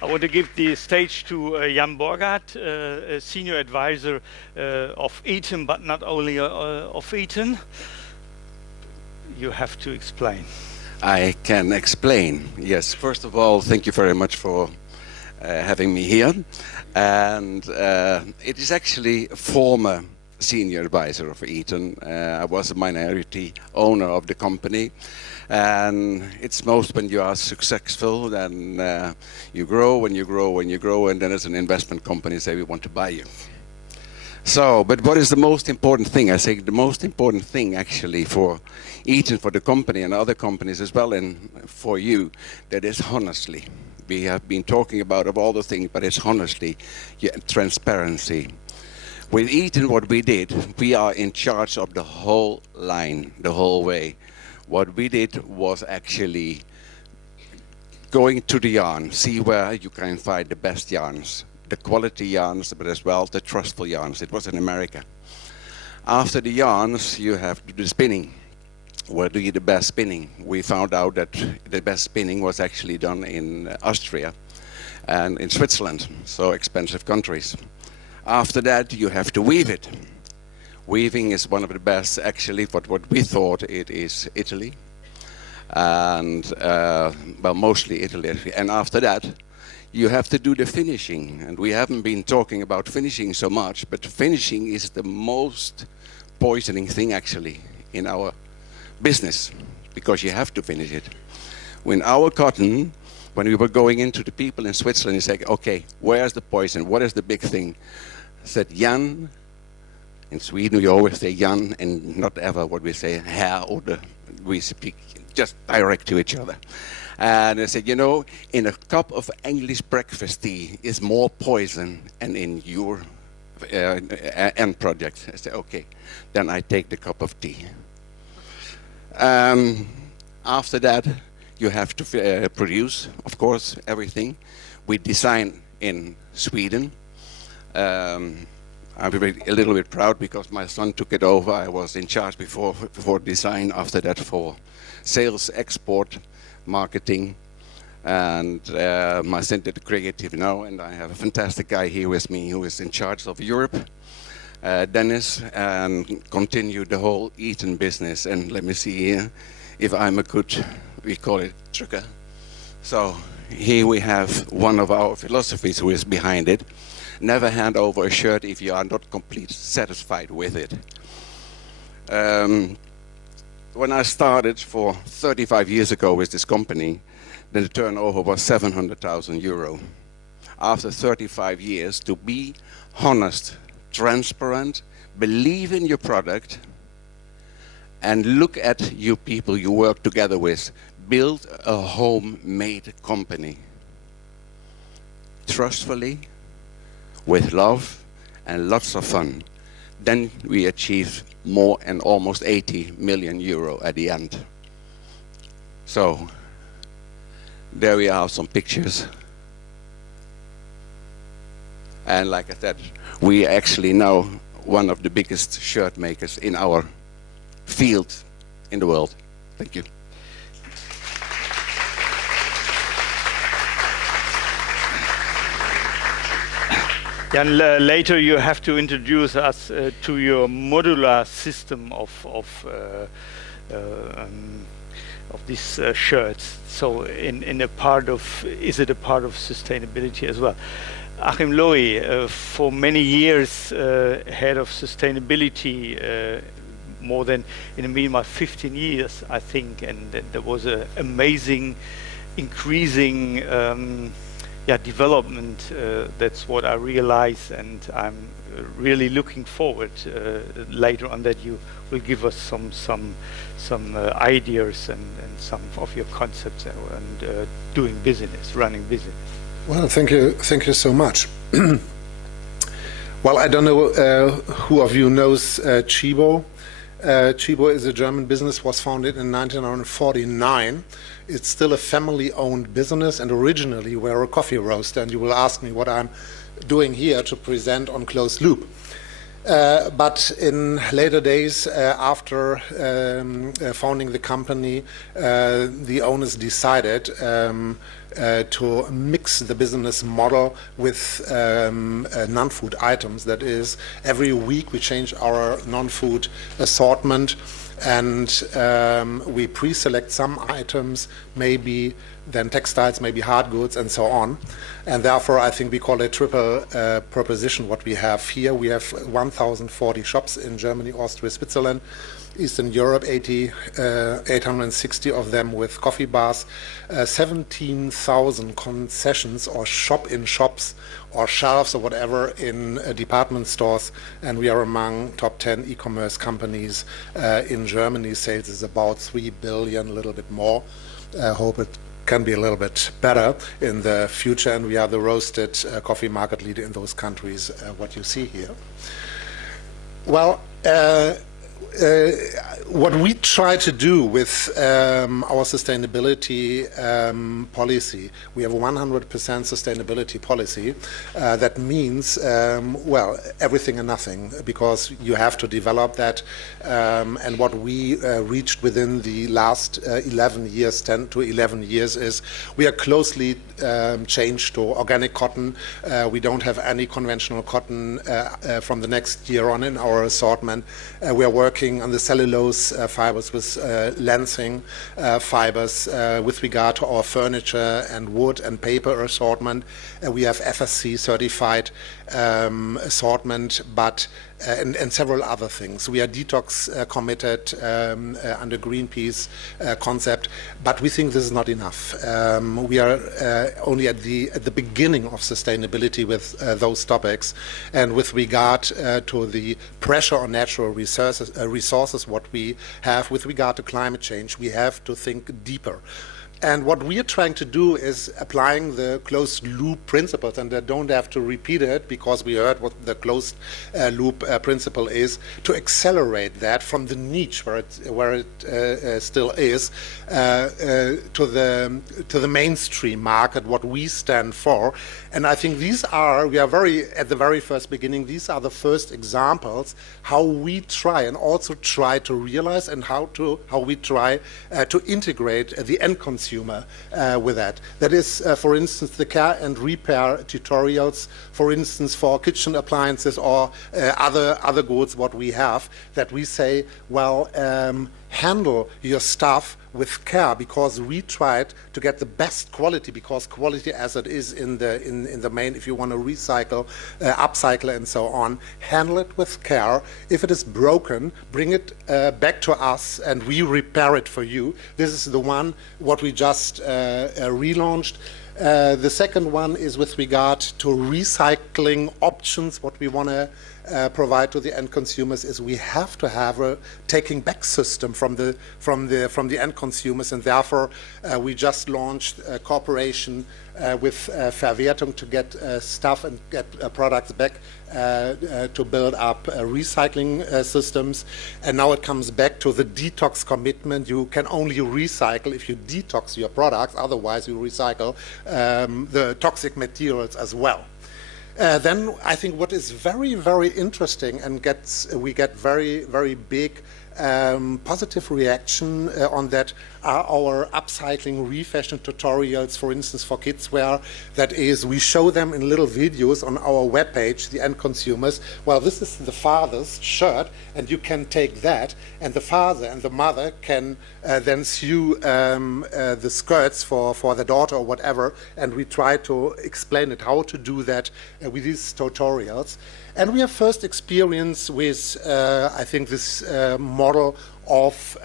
I want to give the stage to Jan Borgaard, a senior advisor of Eaton, but not only of Eaton. You have to explain. I can explain, yes. First of all, thank you very much for having me here. And it is actually a former senior advisor of Eaton. I was a minority owner of the company. And it's most when you are successful, then you grow and you grow and you grow, and then as an investment company say we want to buy you. So, but what is the most important thing? I say the most important thing actually for Eaton, for the company and other companies as well, and for you, that is honestly. We have been talking about of all the things, but it's honestly, yeah, transparency. With Eaton, what we did, we are in charge of the whole line, the whole way. What we did was actually going to the yarn, see where you can find the best yarns, the quality yarns, but as well the trustful yarns. It was in America. After the yarns, you have to do the spinning. Where do you do the best spinning? We found out that the best spinning was actually done in Austria and in Switzerland, so expensive countries. After that, you have to weave it. Weaving is one of the best, actually, but what we thought it is Italy. And, well, mostly Italy. And after that, you have to do the finishing. And we haven't been talking about finishing so much, but finishing is the most poisoning thing, actually, in our business, because you have to finish it. When our cotton, when we were going into the people in Switzerland, you say, okay, where's the poison? What is the big thing? I said, Jan. In Sweden, we always say Jan and not ever what we say Herr, or we speak just direct to each other. And I said, you know, in a cup of English breakfast tea is more poison and in your end project. I said, okay, then I take the cup of tea. After that, you have to produce, of course, everything. We design in Sweden. I'm a little bit proud because my son took it over. I was in charge before design, after that for sales, export, marketing, and my son did creative now, and I have a fantastic guy here with me who is in charge of Europe, Dennis, and continue the whole Eaton business. And let me see here if I'm a good, we call it trucker. So here we have one of our philosophies who is behind it. Never hand over a shirt if you are not completely satisfied with it. When I started for 35 years ago with this company, then the turnover was 700,000 euro. After 35 years, to be honest, transparent, believe in your product, and look at you people you work together with, build a homemade company. Trustfully, with love and lots of fun. Then we achieve more and almost 80 million euro at the end. So there we have some pictures. And like I said, we actually now one of the biggest shirt makers in our field in the world. Thank you. And later you have to introduce us to your modular system of these shirts. So in a part of, is it a part of sustainability as well? Achim Lohi, for many years head of sustainability, more than, in the meanwhile, 15 years, I think, and there was an amazing, increasing development. That's what I realize, and I'm really looking forward later on that you will give us some ideas and some of your concepts and doing business, running business. Well, thank you so much. Well, I don't know who of you knows Tchibo. Tchibo is a German business, was founded in 1949. It's still a family-owned business, and originally we're a coffee roaster, and you will ask me what I'm doing here to present on closed loop. But in later days, after founding the company, the owners decided to mix the business model with non-food items. That is, every week we change our non-food assortment, and we pre-select some items, maybe then textiles, maybe hard goods, and so on. And therefore, I think we call it triple proposition what we have here. We have 1,040 shops in Germany, Austria, Switzerland, Eastern Europe, 860 of them with coffee bars, 17,000 concessions or shop-in-shops or shelves or whatever in department stores, and we are among top 10 e-commerce companies in Germany. Sales is about 3 billion, a little bit more. I hope it can be a little bit better in the future, and we are the roasted coffee market leader in those countries, what you see here. Well, what we try to do with our sustainability policy, we have a 100% sustainability policy. That means, well, everything and nothing, because you have to develop that. And what we reached within the last 11 years, 10 to 11 years, is we are closely changed to organic cotton. We don't have any conventional cotton from the next year on in our assortment. We are working on the cellulose fibers with Lansing fibers. With regard to our furniture and wood and paper assortment, we have FSC certified assortment, but and several other things. We are detox committed under Greenpeace concept, but we think this is not enough. We are only at the beginning of sustainability with those topics, and with regard to the pressure on natural resources what we have with regard to climate change, we have to think deeper. And what we are trying to do is applying the closed loop principles, and I don't have to repeat it because we heard what the closed loop principle is, to accelerate that from the niche where it still is to the mainstream market, what we stand for. And I think we are very at the very first beginning. These are the first examples how we try and also try to realize, and how we try to integrate the end consumer with that. That is, for instance, the care and repair tutorials, for instance, for kitchen appliances or other goods what we have, that we say, well, handle your stuff with care, because we tried to get the best quality, because quality as it is in the main, if you want to recycle, upcycle and so on, handle it with care. If it is broken, bring it back to us and we repair it for you. This is the one what we just relaunched. The second one is with regard to recycling options. What we want to provide to the end consumers is we have to have a taking back system from the end consumers, and therefore we just launched a cooperation with Verwertung to get stuff and get products back to build up recycling systems. And now it comes back to the detox commitment. You can only recycle if you detox your products, otherwise you recycle the toxic materials as well. Then I think what is very, very interesting, and we get very, very big positive reaction on that are our upcycling refashion tutorials, for instance, for kids wear. That is, we show them in little videos on our webpage, the end consumers. Well, this is the father's shirt, and you can take that, and the father and the mother can then sew the skirts for the daughter or whatever, and we try to explain it, how to do that with these tutorials. And we have first experience with, I think, this model of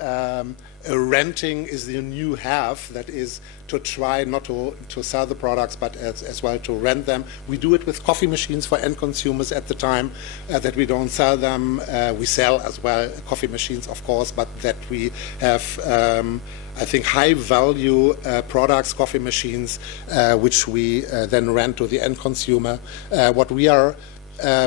renting is the new have, that is to try not to sell the products, but as well to rent them. We do it with coffee machines for end consumers at the time, that we don't sell them. We sell as well coffee machines, of course, but that we have I think high value products, coffee machines, which we then rent to the end consumer. What we are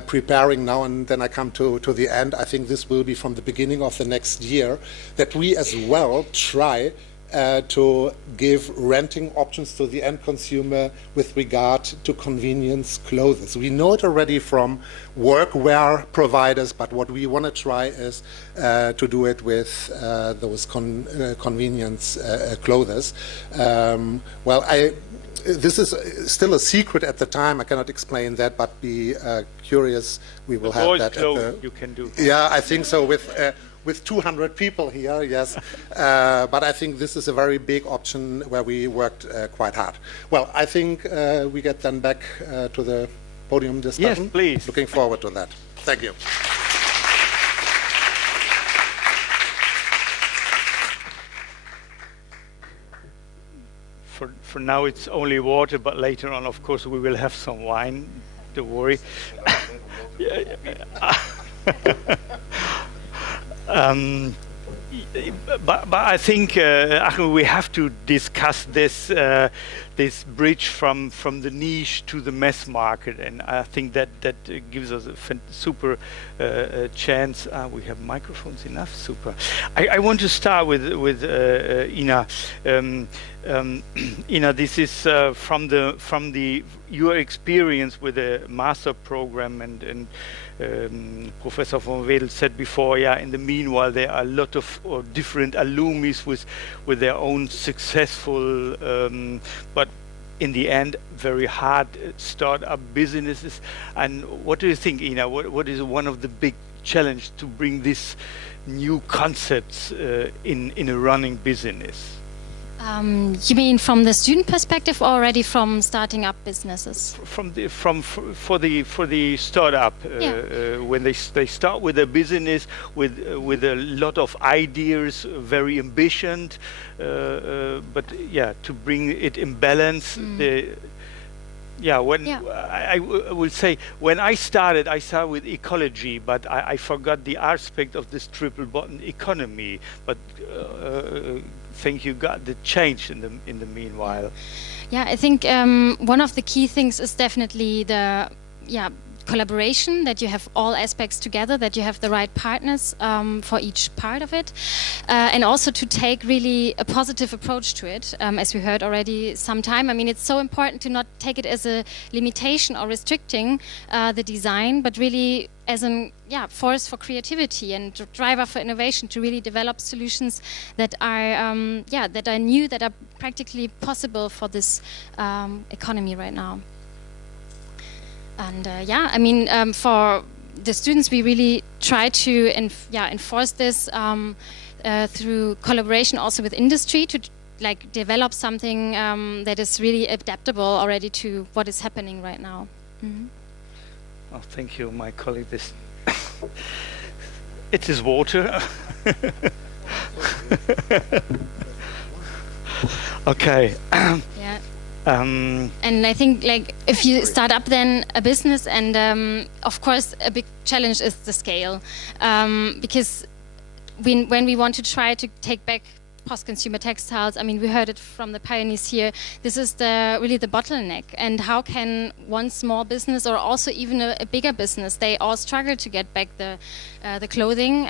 preparing now, and then I come to the end, I think this will be from the beginning of the next year, that we as well try to give renting options to the end consumer with regard to convenience clothes. We know it already from workwear providers, but what we want to try is to do it with those convenience clothes. Well, this is still a secret at the time. I cannot explain that, but be curious. We will have that. You can do. Yeah, I think so. With 200 people here, yes. But I think this is a very big option where we worked quite hard. Well, I think we get then back to the podium discussion. Yes, please. Looking forward to that. Thank you. For now it's only water, but later on, of course, we will have some wine. Don't worry. But I think we have to discuss this this bridge from the niche to the mass market, and I think that gives us a super chance. We have microphones enough. Super. I want to start with Ina. Ina, this is from your experience with the master program, and Professor von Wedel said before, yeah, in the meanwhile there are a lot of different alumni with their own successful but in the end very hard start-up businesses. And what do you think, Ina, what is one of the big challenges to bring these new concepts in a running business? You mean from the student perspective, or already from starting up businesses? For the startup, when they start with a business with a lot of ideas, very ambitious, but yeah, to bring it in balance. I will say, when I started with ecology, but I forgot the aspect of this triple bottom economy. But think you got the change in the meanwhile. Yeah, I think one of the key things is definitely the collaboration, that you have all aspects together, that you have the right partners for each part of it, and also to take really a positive approach to it, as we heard already sometime. I mean, it's so important to not take it as a limitation or restricting the design, but really as a force for creativity and driver for innovation, to really develop solutions that are new, that are practically possible for this economy right now. And I mean, for the students, we really try to enforce this through collaboration also with industry, to develop something that is really adaptable already to what is happening right now. Mm-hmm. Oh, thank you, my colleague. This it is water. Okay. Yeah. And I think, if you start up then a business, and of course a big challenge is the scale, because when we want to try to take back post-consumer textiles, I mean, we heard it from the pioneers here, this is really the bottleneck. And how can one small business, or also even a bigger business, they all struggle to get back the clothing,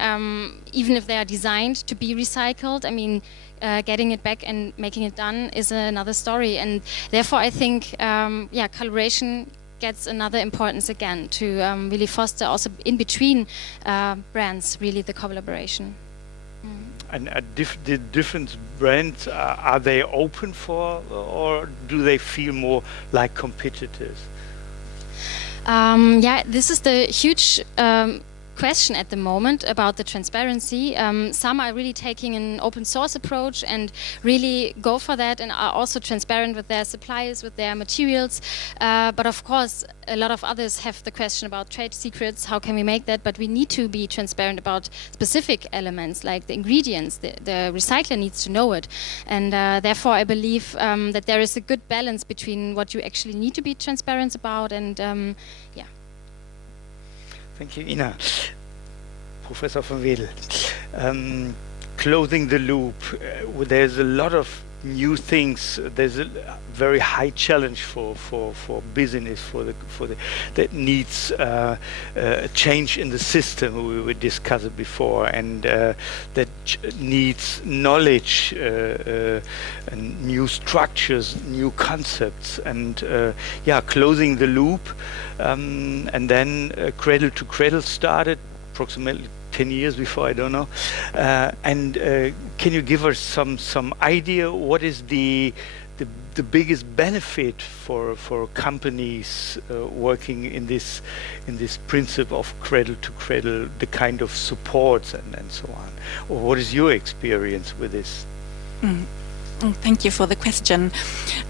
even if they are designed to be recycled. I mean, getting it back and making it done is another story. And therefore I think collaboration gets another importance again, to really foster also in between brands really the collaboration. And the different brands, are they open for, or do they feel more like competitors? Yeah, this is the huge question at the moment about the transparency. Some are really taking an open source approach and really go for that, and are also transparent with their suppliers, with their materials. But of course, a lot of others have the question about trade secrets. How can we make that? But we need to be transparent about specific elements like the ingredients. The recycler needs to know it. And therefore, I believe that there is a good balance between what you actually need to be transparent about and yeah. Thank you, Ina. Professor van Wedel. Closing the loop, there's a lot of new things. There's a very high challenge for business, that needs a change in the system. We discussed it before, and that needs knowledge and new structures, new concepts, and yeah, closing the loop. And then Cradle to Cradle started approximately 10 years before, I don't know. And can you give us some idea what is the biggest benefit for companies working in this principle of Cradle to Cradle, the kind of supports and so on? Or what is your experience with this? Thank you for the question.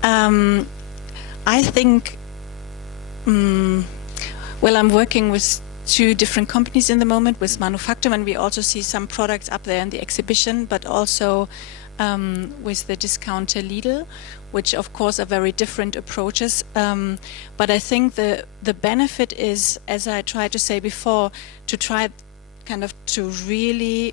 I think, well, I'm working with 2 different companies in the moment with Manufactum, and we also see some products up there in the exhibition, but also with the discounter Lidl, which of course are very different approaches. But I think the benefit is, as I tried to say before, to try kind of to really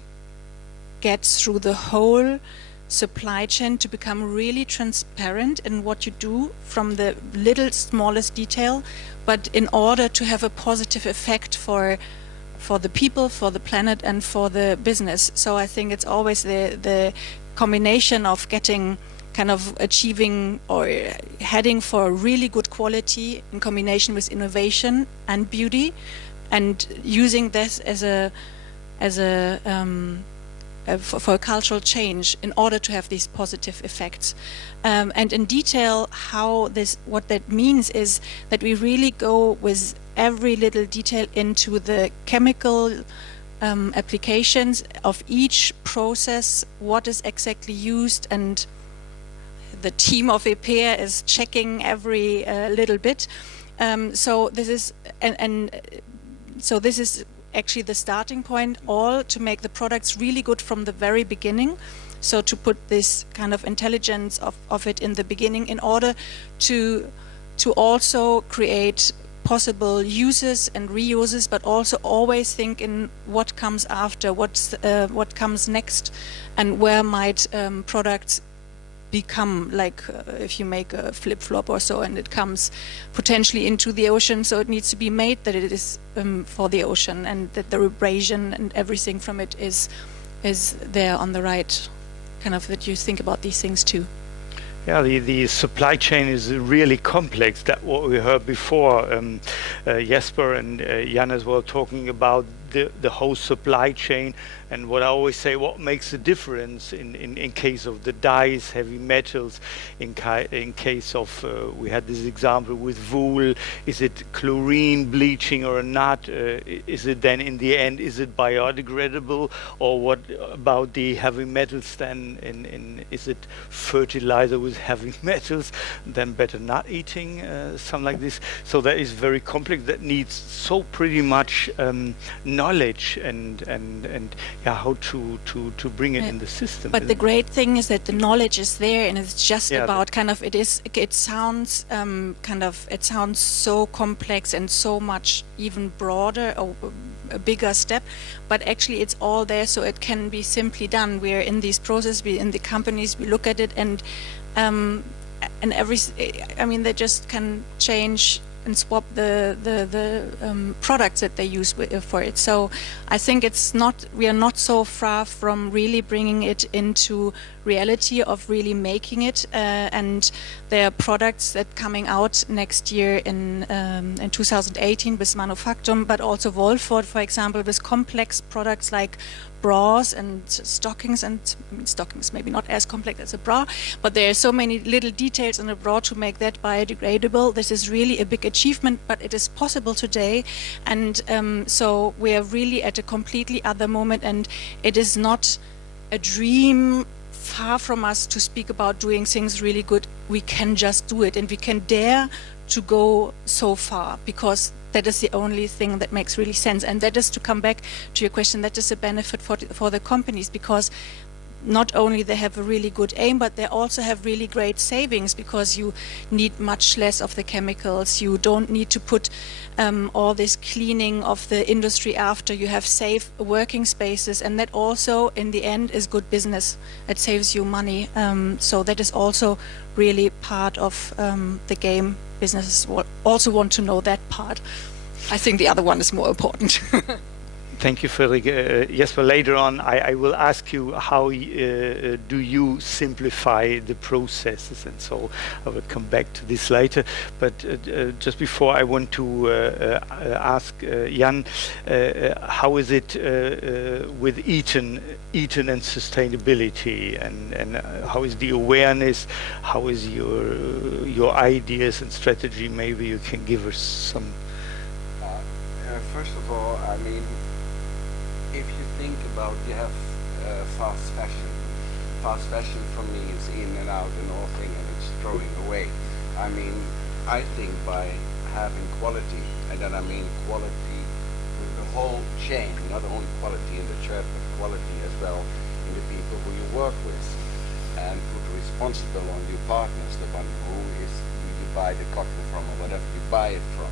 get through the whole supply chain, to become really transparent in what you do from the little smallest detail, but in order to have a positive effect for the people, for the planet, and for the business. So I think it's always the combination of getting kind of achieving or heading for really good quality in combination with innovation and beauty, and using this for a cultural change in order to have these positive effects. And in detail, what that means is that we really go with every little detail into the chemical applications of each process, what is exactly used, and the team of EPEA is checking every little bit. So this is so this is actually the starting point, all to make the products really good from the very beginning. So to put this kind of intelligence of it in the beginning in order to also create possible uses and reuses, but also always think in what comes after, what comes next, and where might products become, like if you make a flip-flop or so and it comes potentially into the ocean, so it needs to be made that it is for the ocean, and that the abrasion and everything from it is there on the right, kind of, that you think about these things too. Yeah, the supply chain is really complex. That's what we heard before. Jesper and Jan as well talking about the whole supply chain, and what I always say, what makes the difference in case of the dyes, heavy metals, in case of, we had this example with wool, is it chlorine bleaching or not? Is it then in the end, is it biodegradable? Or what about the heavy metals then? Is it fertilizer with heavy metals? Then better not eating something like this. So that is very complex. That needs so pretty much knowledge and yeah, how to bring it in the system. But the great thing is that the knowledge is there, and it's just about kind of, it sounds it sounds so complex and so much even broader, or a bigger step, but actually it's all there, so it can be simply done. We're in these processes, we in the companies, we look at it, and I mean, they just can change and swap the products that they use for it. So I think it's not, we are not so far from really bringing it into reality of really making it, and there are products that coming out next year in 2018 with Manufactum, but also Wolford, for example, with complex products like bras and stockings, and I mean, stockings maybe not as complex as a bra, but there are so many little details in a bra to make that biodegradable. This is really a big achievement, but it is possible today, and so we are really at a completely other moment, and it is not a dream far from us to speak about doing things really good. We can just do it, and we can dare to go so far, because that is the only thing that makes really sense. And that is, to come back to your question, that is a benefit for the companies, because not only they have a really good aim, but they also have really great savings, because you need much less of the chemicals. You don't need to put all this cleaning of the industry after. You have safe working spaces, and that also in the end is good business. It saves you money. So that is also really part of the game. Businesses will also want to know that part. I think the other one is more important. Thank you, Fredrik. Jesper, later on I will ask you how do you simplify the processes, and so I will come back to this later. But just before, I want to ask Jan, how is it with Eton and sustainability, and how is the awareness? How is your ideas and strategy? Maybe you can give us some. First of all, I mean, if you think about, you have fast fashion. Fast fashion for me is in and out and all thing, and it's throwing away. I mean, I think by having quality, and then I mean quality with the whole chain, not only quality in the shirt, but quality as well in the people who you work with, and put responsible on your partners, the one who you buy the cotton from or whatever you buy it from.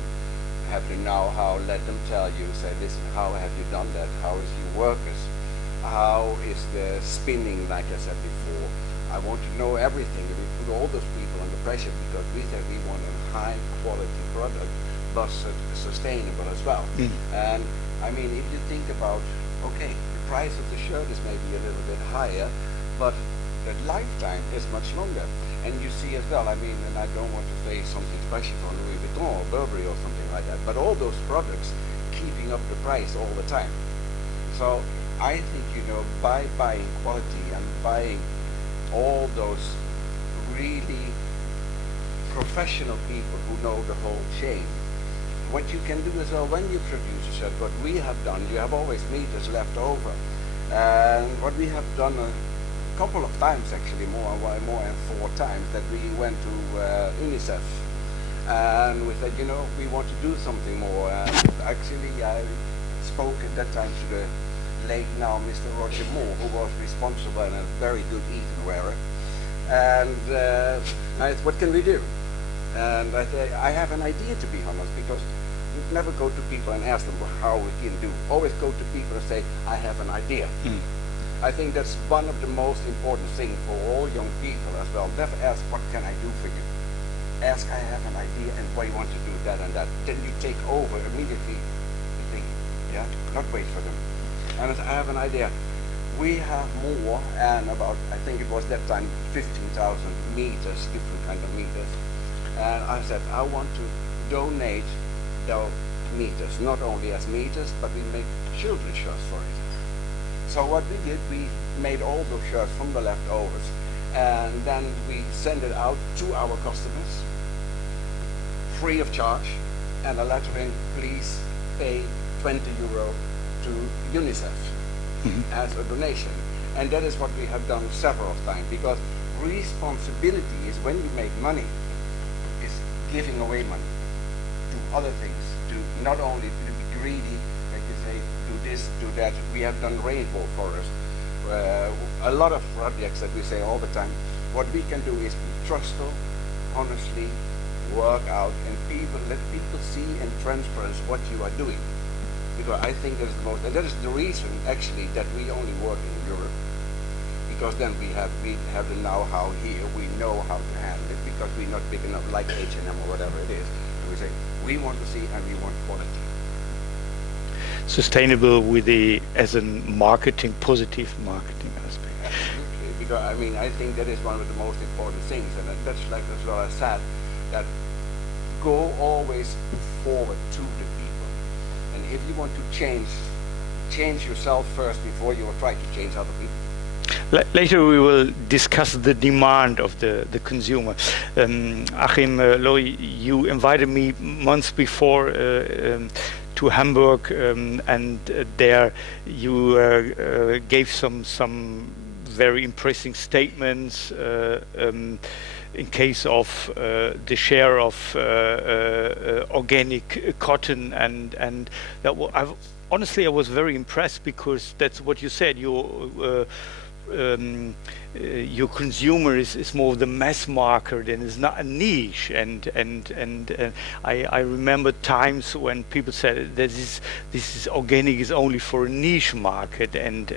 Have the know-how, let them tell you, say, listen, how have you done that? How is your workers? How is the spinning, like I said before? I want to know everything. We put all those people under pressure, because we said we want a high quality product, but sustainable as well. And I mean, if you think about, okay, the price of the shirt is maybe a little bit higher, but the lifetime is much longer. And you see as well, I mean, and I don't want to say something special from Louis Vuitton or Burberry or something like that, but all those products keeping up the price all the time. So I think, you know, by buying quality and buying all those really professional people who know the whole chain, what you can do as well when you produce a shirt, what we have done, you have always meters left over. And what we have done couple of times, actually more than 4 times, that we went to UNICEF, and we said, you know, we want to do something more. And actually I spoke at that time to the late now Mr. Roger Moore, who was responsible and a very good Eton wearer, and I said, what can we do? And I said, I have an idea, to be honest, because you never go to people and ask them how we can do. Always go to people and say, I have an idea. I think that's one of the most important things for all young people as well. Never ask, what can I do for you? Ask, I have an idea, and why you want to do that and that. Then you take over immediately the thing, yeah? Not wait for them. And I have an idea. We have more, and about, I think it was that time, 15,000 meters, different kind of meters. And I said, I want to donate those meters, not only as meters, but we make children's shirts for it. So what we did, we made all those shirts from the leftovers, and then we send it out to our customers, free of charge, and a letter in, please pay 20 euro to UNICEF as a donation. And that is what we have done several times, because responsibility is, when you make money, is giving away money to other things, to not only to be greedy, like you say, do this, do that. We have done rainbow forests, a lot of projects that we say all the time. What we can do is be trustful, honestly work out, and let people see in transparency what you are doing. Because I think that is the most, and that is the reason actually that we only work in Europe, because then we have the know-how here, we know how to handle it, because we're not big enough like H&M or whatever it is. And we say, we want to see and we want quality. Sustainable with as a marketing, positive marketing aspect. Absolutely, because I mean I think that is one of the most important things, and that's like as well as said, that go always forward to the people, and if you want to change yourself first before you try to change other people. Later we will discuss the demand of the consumer. Achim, Lori, you invited me months before to Hamburg, and there you gave some very impressive statements in case of the share of organic cotton, and that honestly I was very impressed, because that's what you said. Your consumer is more the mass market and is not a niche, and I remember times when people said that this is organic is only for a niche market, and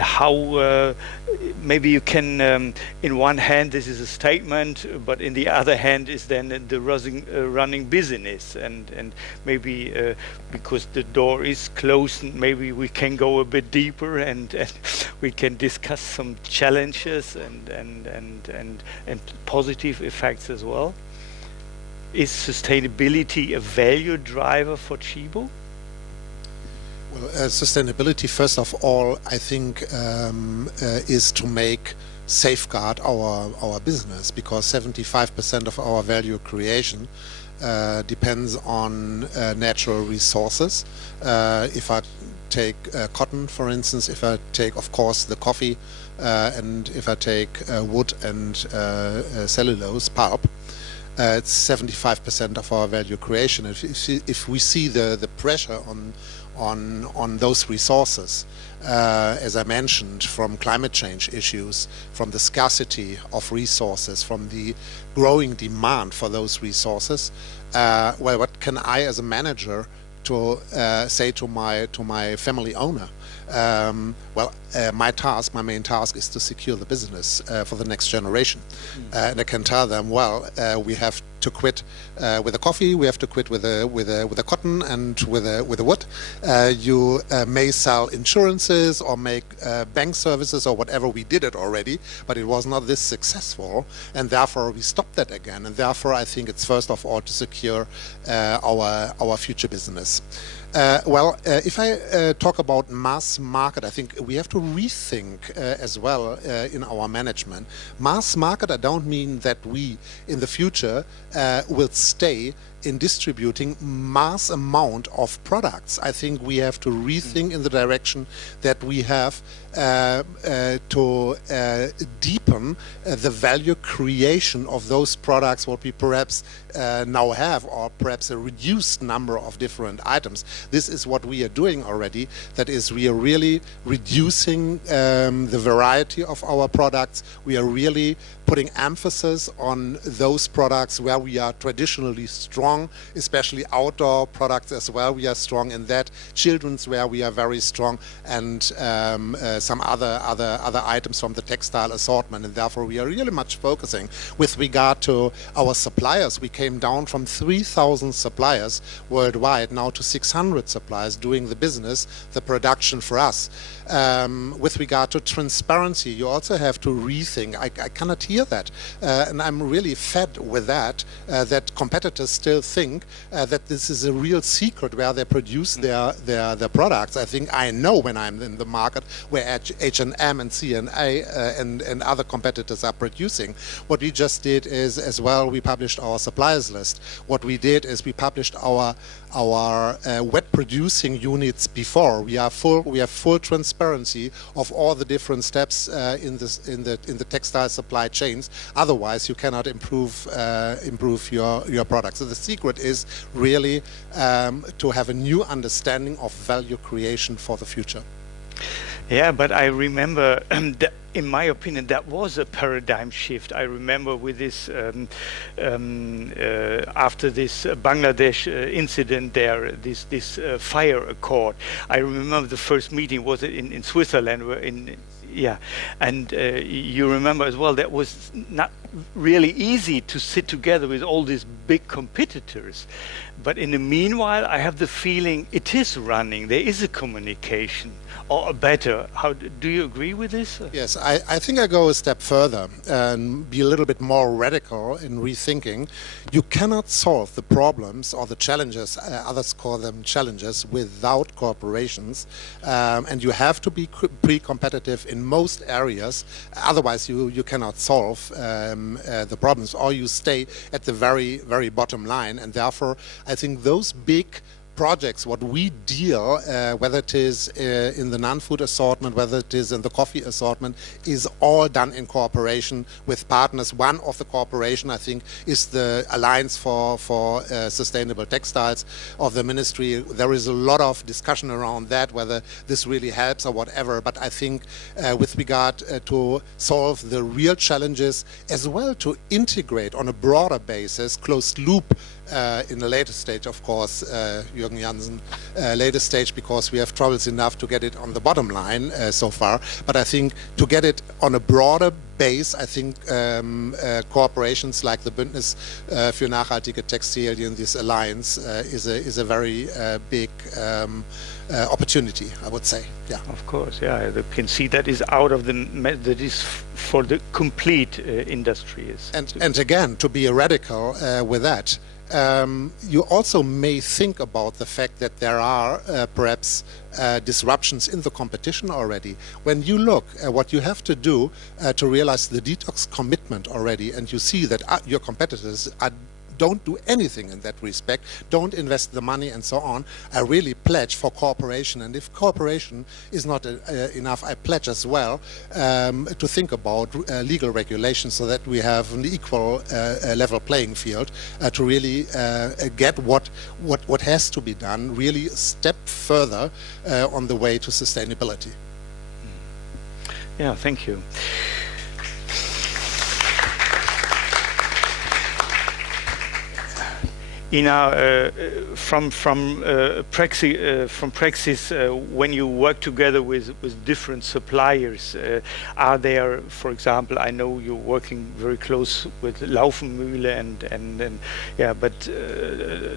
how maybe you can in one hand this is a statement, but in the other hand is then the running business, and maybe because the door is closed, maybe we can go a bit deeper, and we can discuss some challenges and positive effects as well. Is sustainability a value driver for Tchibo? Well, sustainability, first of all, I think is to safeguard our business, because 75% of our value creation depends on natural resources. If I take cotton, for instance, if I take, of course, the coffee, and if I take wood and cellulose pulp, it's 75% of our value creation. If we see the pressure on those resources, as I mentioned, from climate change issues, from the scarcity of resources, from the growing demand for those resources, well, what can I as a manager to say to my family owner? My main task is to secure the business for the next generation, and I can tell them, well, we have to quit with the coffee, we have to quit with the cotton and with the wood. You may sell insurances or make bank services or whatever. We did it already, but it was not this successful, and therefore we stopped that again. And therefore, I think it's first of all to secure our future business. If I talk about mass market, I think we have to rethink as well in our management. Mass market, I don't mean that we in the future will stay in distributing mass amount of products. I think we have to rethink in the direction that we have to deepen the value creation of those products, what we perhaps now have, or perhaps a reduced number of different items. This is what we are doing already. That is, we are really reducing the variety of our products. We are really putting emphasis on those products where we are traditionally strong, especially outdoor products as well. We are strong in that. Children's wear we are very strong, and some other items from the textile assortment, and therefore we are really much focusing. With regard to our suppliers, we came down from 3,000 suppliers worldwide now to 600 suppliers doing the business, the production for us. With regard to transparency, you also have to rethink. I cannot hear that, and I'm really fed with that, that competitors still think that this is a real secret where they produce their products. I think I know when I'm in the market where H&M and C&A and other competitors are producing. What we just did is, as well, we published our suppliers list. What we did is we published our wet producing units before. We have full transparency of all the different steps in the textile supply chains. Otherwise, you cannot improve your products. So the secret is really to have a new understanding of value creation for the future. Yeah, but I remember, that, in my opinion, that was a paradigm shift. I remember with this, after this Bangladesh incident there, this fire accord. I remember the first meeting was in Switzerland, and you remember as well, that was not really easy to sit together with all these big competitors. But in the meanwhile, I have the feeling it is running. There is a communication, or better. How do you agree with this? Yes, I think I go a step further and be a little bit more radical in rethinking. You cannot solve the problems or the challenges, others call them challenges, without corporations. And you have to be pre-competitive in most areas. Otherwise, you cannot solve the problems, or you stay at the very, very bottom line. And therefore, I think those big projects, what we deal, whether it is in the non-food assortment, whether it is in the coffee assortment, is all done in cooperation with partners. One of the cooperation, I think, is the Alliance for Sustainable Textiles of the Ministry. There is a lot of discussion around that, whether this really helps or whatever. But I think with regard to solve the real challenges, as well to integrate on a broader basis, closed loop, in the later stage, of course, Jürgen Jansen, later stage, because we have troubles enough to get it on the bottom line so far. But I think to get it on a broader base, I think corporations like the Bündnis für nachhaltige Textilien, this alliance, is a very big opportunity, I would say. Yeah. Of course, yeah. You can see that is out of that is for the complete industry. And again, to be radical with that. You also may think about the fact that there are perhaps disruptions in the competition already. When you look at what you have to do to realize the detox commitment already, and you see that your competitors don't do anything in that respect, don't invest the money and so on, I really pledge for cooperation. And if cooperation is not enough, I pledge as well to think about legal regulations so that we have an equal level playing field to really get what has to be done, really a step further on the way to sustainability. Yeah, thank you. In our from praxis, when you work together with different suppliers, are there, for example, I know you're working very close with Laufenmühle and yeah, but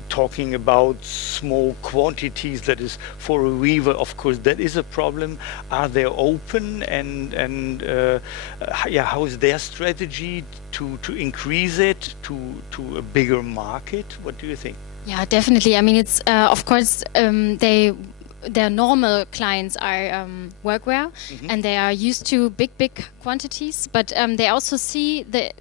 talking about small quantities, that is for a weaver, of course, that is a problem. Are they open and yeah, how is their strategy to increase it to a bigger market? What do you think? Yeah, definitely. I mean, it's of course their normal clients are workwear, and they are used to big quantities. But they also see the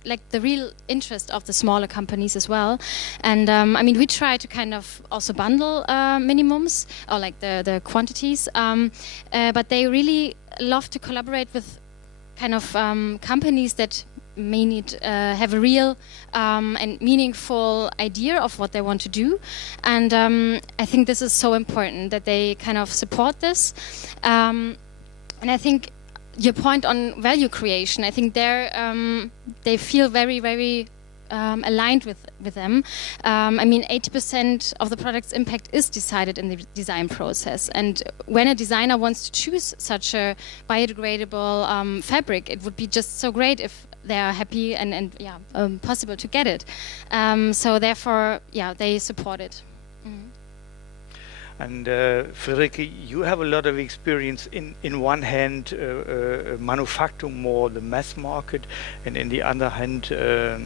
real interest of the smaller companies as well. And I mean, we try to kind of also bundle minimums or like the quantities. But they really love to collaborate with kind of companies that may need have a real and meaningful idea of what they want to do, and I think this is so important that they kind of support this. And I think your point on value creation, I think they feel very aligned with them. I mean, 80% of the product's impact is decided in the design process, and when a designer wants to choose such a biodegradable fabric, it would be just so great if they are happy and possible to get it. So therefore, yeah, they support it. And Friederike, you have a lot of experience in one hand manufacturing more the mass market, and in the other hand a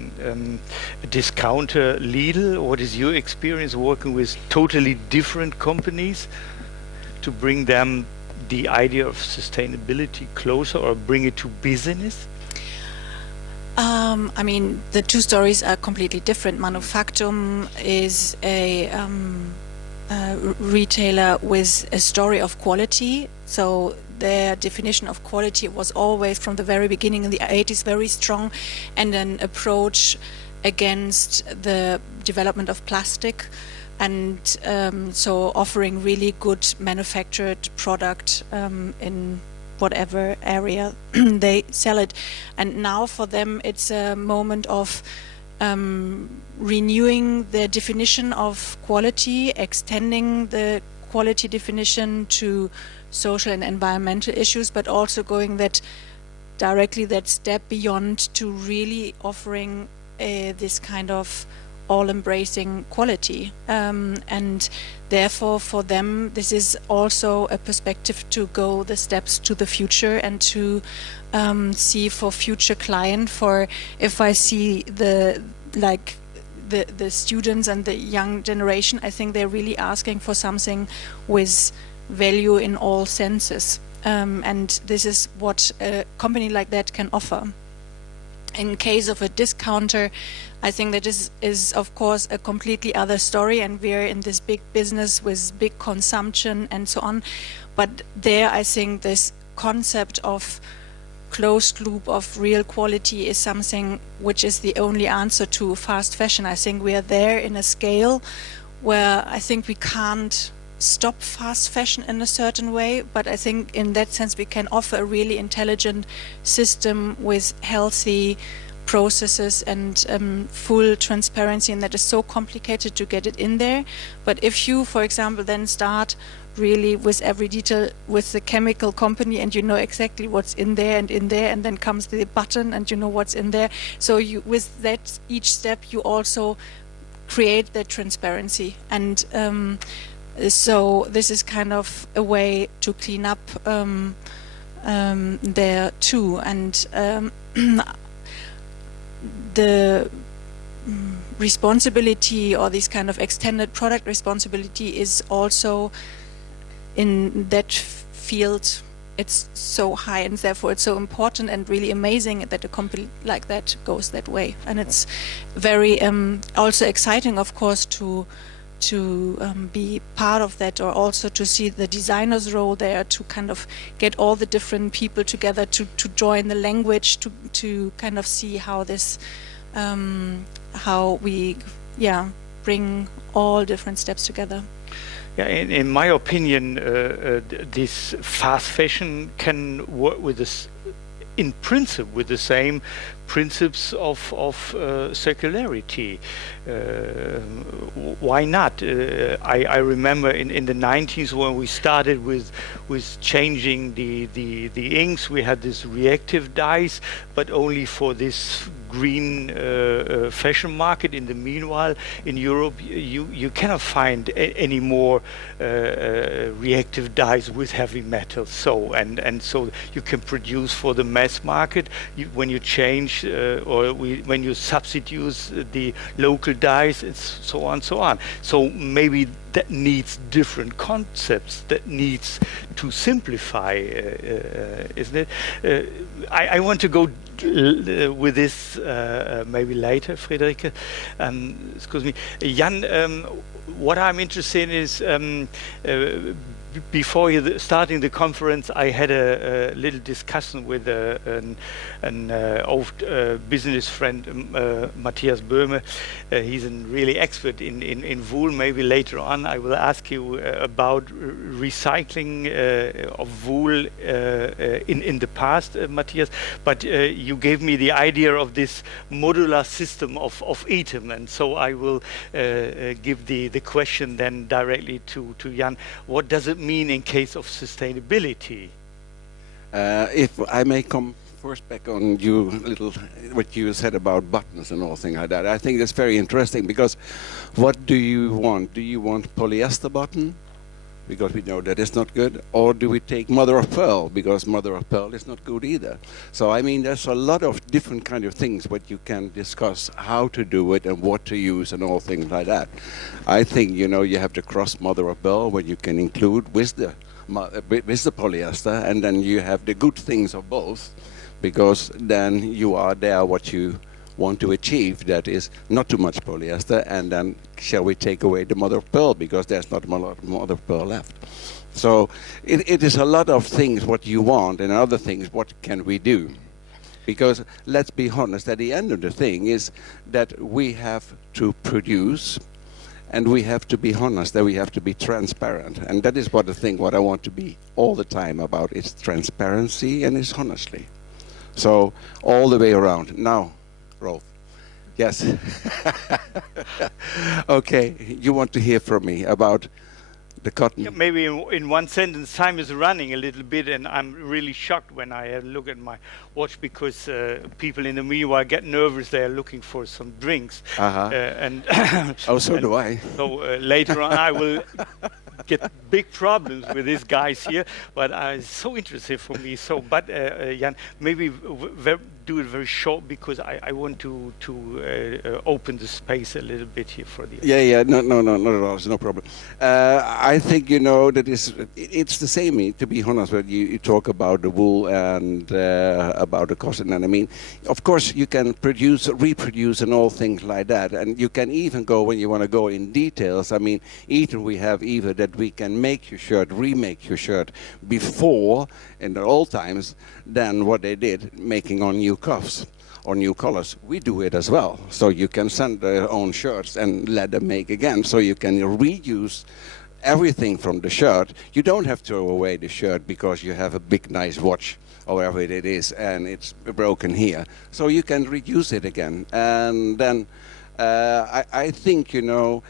discounter Lidl. What is your experience working with totally different companies to bring them the idea of sustainability closer or bring it to business? I mean, the two stories are completely different. Manufactum is a retailer with a story of quality. So their definition of quality was always, from the very beginning in the 80s, very strong, and an approach against the development of plastic, and so offering really good manufactured product in whatever area they sell it. And now for them it's a moment of renewing the definition of quality, extending the quality definition to social and environmental issues, but also going that step beyond to really offering this kind of all-embracing quality, and therefore for them this is also a perspective to go the steps to the future and to see for future client. For if I see the students and the young generation, I think they're really asking for something with value in all senses, and this is what a company like that can offer. In case of a discounter, I think that is of course a completely other story, and we're in this big business with big consumption and so on. But there I think this concept of closed loop of real quality is something which is the only answer to fast fashion. I think we are there in a scale where I think we can't stop fast fashion in a certain way, but I think in that sense we can offer a really intelligent system with healthy processes and full transparency, and that is so complicated to get it in there. But if you, for example, then start really with every detail with the chemical company, and you know exactly what's in there, and then comes the button and you know what's in there, so you, with that each step you also create that transparency, and so this is kind of a way to clean up there too. And the responsibility, or this kind of extended product responsibility, is also in that field, it's so high, and therefore it's so important and really amazing that a company like that goes that way. And it's very also exciting, of course, to be part of that, or also to see the designer's role there, to kind of get all the different people together, to join the language, to kind of see how this, how we, bring all different steps together. Yeah, in my opinion, this fast fashion can work with this, in principle, with the same principles of circularity. Why not? I remember in the 90s when we started with changing the inks, we had this reactive dyes, but only for this green fashion market. In the meanwhile, in Europe, you cannot find any more reactive dyes with heavy metals. So and so you can produce for the mass market. When you change when you substitute the local dyes, it's so on, so on. So maybe that needs different concepts, that needs to simplify, isn't it? I want to go with this maybe later, Friederike. Excuse me. Jan, what I'm interested in is, before starting the conference, I had a little discussion with an old business friend, Matthias Böhme. He's a really expert in wool. Maybe later on I will ask you about recycling of wool in the past, Matthias. But you gave me the idea of this modular system of item, and so I will give the question then directly to Jan. What does it mean in case of sustainability? If I may come first back on what you said about buttons and all things like that. I think that's very interesting, because what do you want? Do you want polyester button? Because we know that it's not good. Or do we take mother of pearl? Because mother of pearl is not good either. So I mean, there's a lot of different kind of things what you can discuss, how to do it and what to use and all things like that. I think, you know, you have the cross mother of pearl, what you can include with the polyester, and then you have the good things of both, because then you are there what you want to achieve, that is not too much polyester, and then shall we take away the mother of pearl, because there's not mother of pearl left. So it is a lot of things what you want, and other things what can we do, because let's be honest, at the end of the thing is that we have to produce, and we have to be honest, that we have to be transparent, and that is what the thing what I want to be all the time about, is transparency and is honestly. So all the way around. Now, Rolf. Yes. Okay, you want to hear from me about the cotton. Yeah, maybe in one sentence, time is running a little bit, and I'm really shocked when I look at my watch because people in the meanwhile get nervous. They are looking for some drinks, and oh, so do I. So later on, I will get big problems with these guys here. But it's so interesting for me. So, but Jan, maybe do it very short because I want to open the space a little bit here for the. Yeah, no, not at all. It's no problem. I think that it's the same. To be honest, when you talk about the wool and about the cotton, and I mean, of course, you can reproduce, and all things like that, and you can even go when you want to go in details. I mean, we have either that we can make your shirt, remake your shirt before in the old times than what they did making on new cuffs or new colors. We do it as well. So you can send their own shirts and let them make again. So you can reuse everything from the shirt. You don't have to throw away the shirt because you have a big nice watch or whatever it is and it's broken here. So you can reuse it again. And then I think, it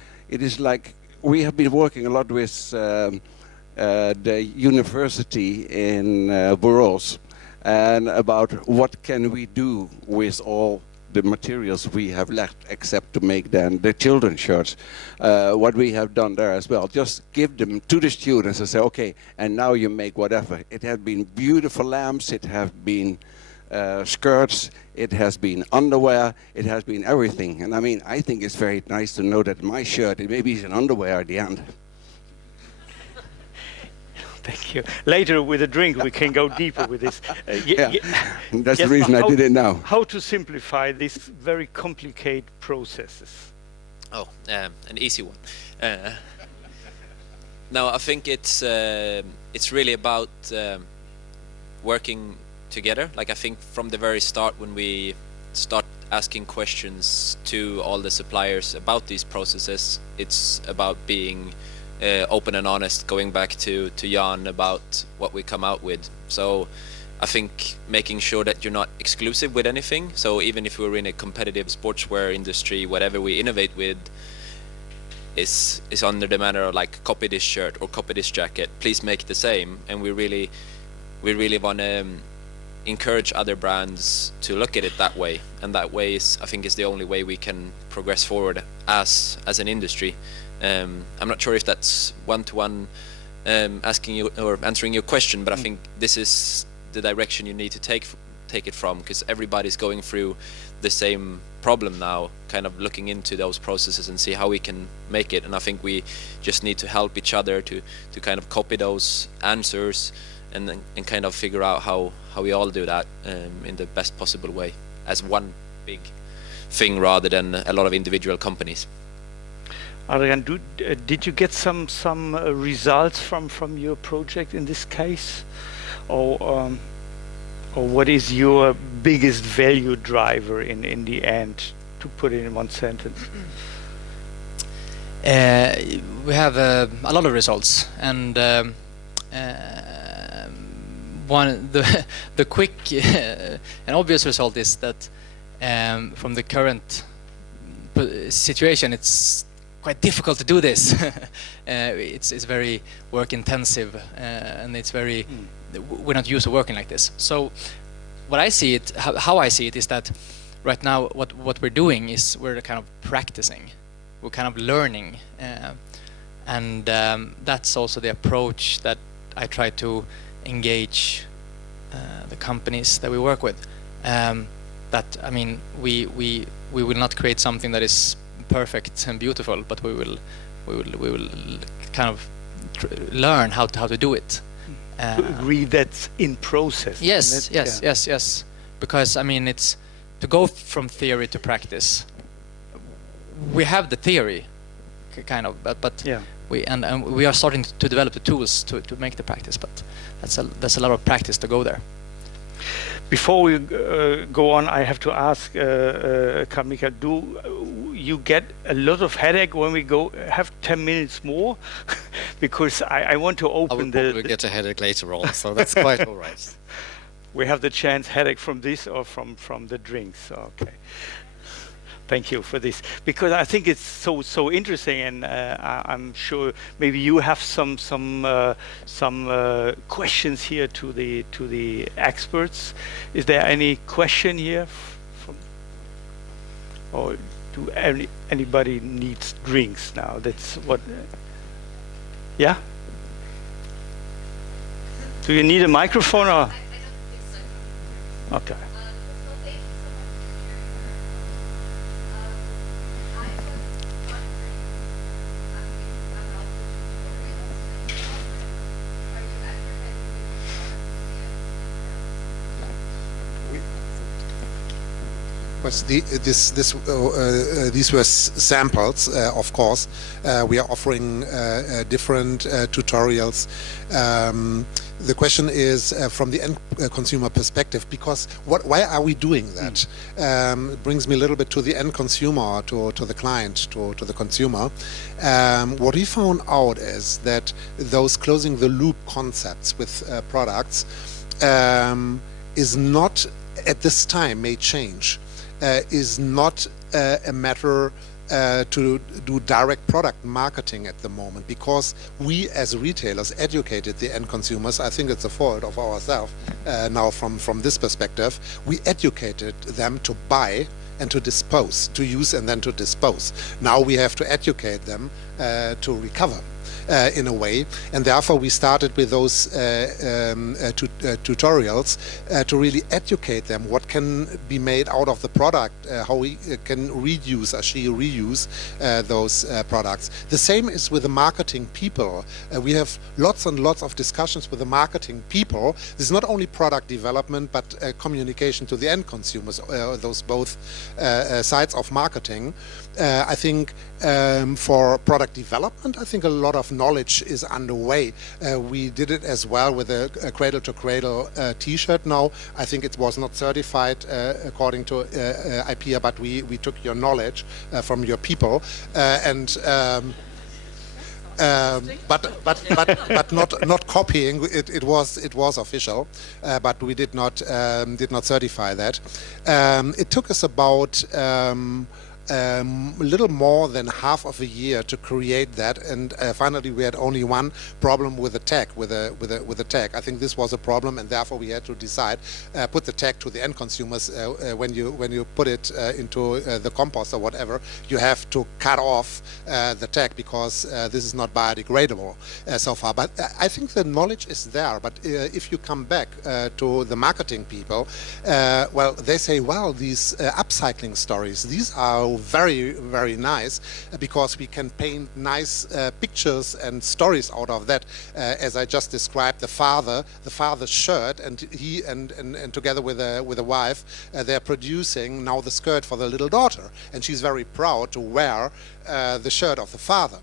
is like we have been working a lot with the university in Burros and about what can we do with all the materials we have left except to make then the children's shirts. What we have done there as well, just give them to the students and say, okay, and now you make whatever. It has been beautiful lamps, it has been skirts, it has been underwear, it has been everything. And I mean, I think it's very nice to know that my shirt, it maybe is an underwear at the end. Thank you. Later with a drink we can go deeper with this. That's the reason I did it now. How to simplify these very complicated processes? Oh, an easy one. No, I think it's really about working together. Like I think from the very start when we start asking questions to all the suppliers about these processes, it's about being open and honest, going back to Jan about what we come out with. So I think making sure that you're not exclusive with anything. So even if we're in a competitive sportswear industry, whatever we innovate with is under the manner of like copy this shirt or copy this jacket, please make the same. And we really want to encourage other brands to look at it that way, and that way I think is the only way we can progress forward as an industry. I'm not sure if that's one-to-one asking you or answering your question, but I think this is the direction you need to take it from, because everybody's going through the same problem now, kind of looking into those processes and see how we can make it. And I think we just need to help each other to kind of copy those answers and kind of figure out how we all do that in the best possible way as one big thing rather than a lot of individual companies. Adrian, did you get some results from your project in this case, or what is your biggest value driver in the end, to put it in one sentence? We have a lot of results, and the quick and obvious result is that from the current situation, it's quite difficult to do this. It's very work intensive, and it's very we're not used to working like this. So what I see it, how I see it, is that right now what we're doing is we're kind of practicing, we're kind of learning, and that's also the approach that I try to engage the companies that we work with. That I mean, we will not create something that is perfect and beautiful, but we will kind of learn how to do it. Agree that's in process. Yes, yes. Because I mean, it's to go from theory to practice. We have the theory, kind of, but yeah. we are starting to develop the tools to make the practice. But that's a lot of practice to go there. Before we go on, I have to ask Kamika, do you get a lot of headache when we have 10 minutes more? Because I want to open we'll get a headache later on, so that's quite all right. We have the chance headache from this or from the drinks. Okay. Thank you for this, because I think it's so interesting, and I'm sure maybe you have some questions here to the experts. Is there any question here from, or do anybody needs drinks now? That's what. Yeah. Do you need a microphone or? Okay. These were samples, of course. We are offering different tutorials. The question is from the end consumer perspective, because why are we doing that? It brings me a little bit to the end consumer, to the client, to the consumer. What we found out is that those closing the loop concepts with products is not, at this time, may change. Is not a matter to do direct product marketing at the moment, because we as retailers educated the end consumers. I think it's a fault of ourselves now from this perspective. We educated them to buy and to dispose, to use and then to dispose. Now we have to educate them to recover. In a way, and therefore we started with those tutorials to really educate them what can be made out of the product, how we can reuse, actually reuse those products. The same is with the marketing people. We have lots and lots of discussions with the marketing people. This is not only product development, but communication to the end consumers, those both sides of marketing. I think for product development, I think a lot of knowledge is underway. We did it as well with a cradle-to-cradle T-shirt now. I think it was not certified according to IPEA, but we took your knowledge from your people but not copying. It was official, but we did not certify that. It took us about a little more than half of a year to create that, and finally we had only one problem with the tag, with the tag. I think this was a problem, and therefore we had to decide put the tag to the end consumers. When you put it into the compost or whatever, you have to cut off the tag, because this is not biodegradable so far. But I think the knowledge is there. But if you come back to the marketing people, well, they say, well, these upcycling stories, these are very, very nice, because we can paint nice pictures and stories out of that. As I just described, the father's shirt, and he and together with a wife, they're producing now the skirt for the little daughter, and she's very proud to wear the shirt of the father.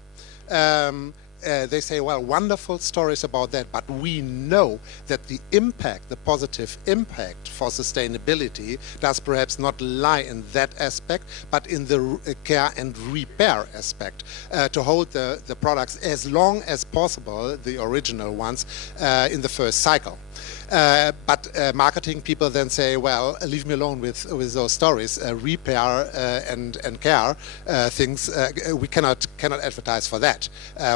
They say, well, wonderful stories about that, but we know that the impact, the positive impact for sustainability does perhaps not lie in that aspect, but in the care and repair aspect, to hold the products as long as possible, the original ones, in the first cycle. But marketing people then say, well, leave me alone with those stories. Repair and care things, we cannot advertise for that.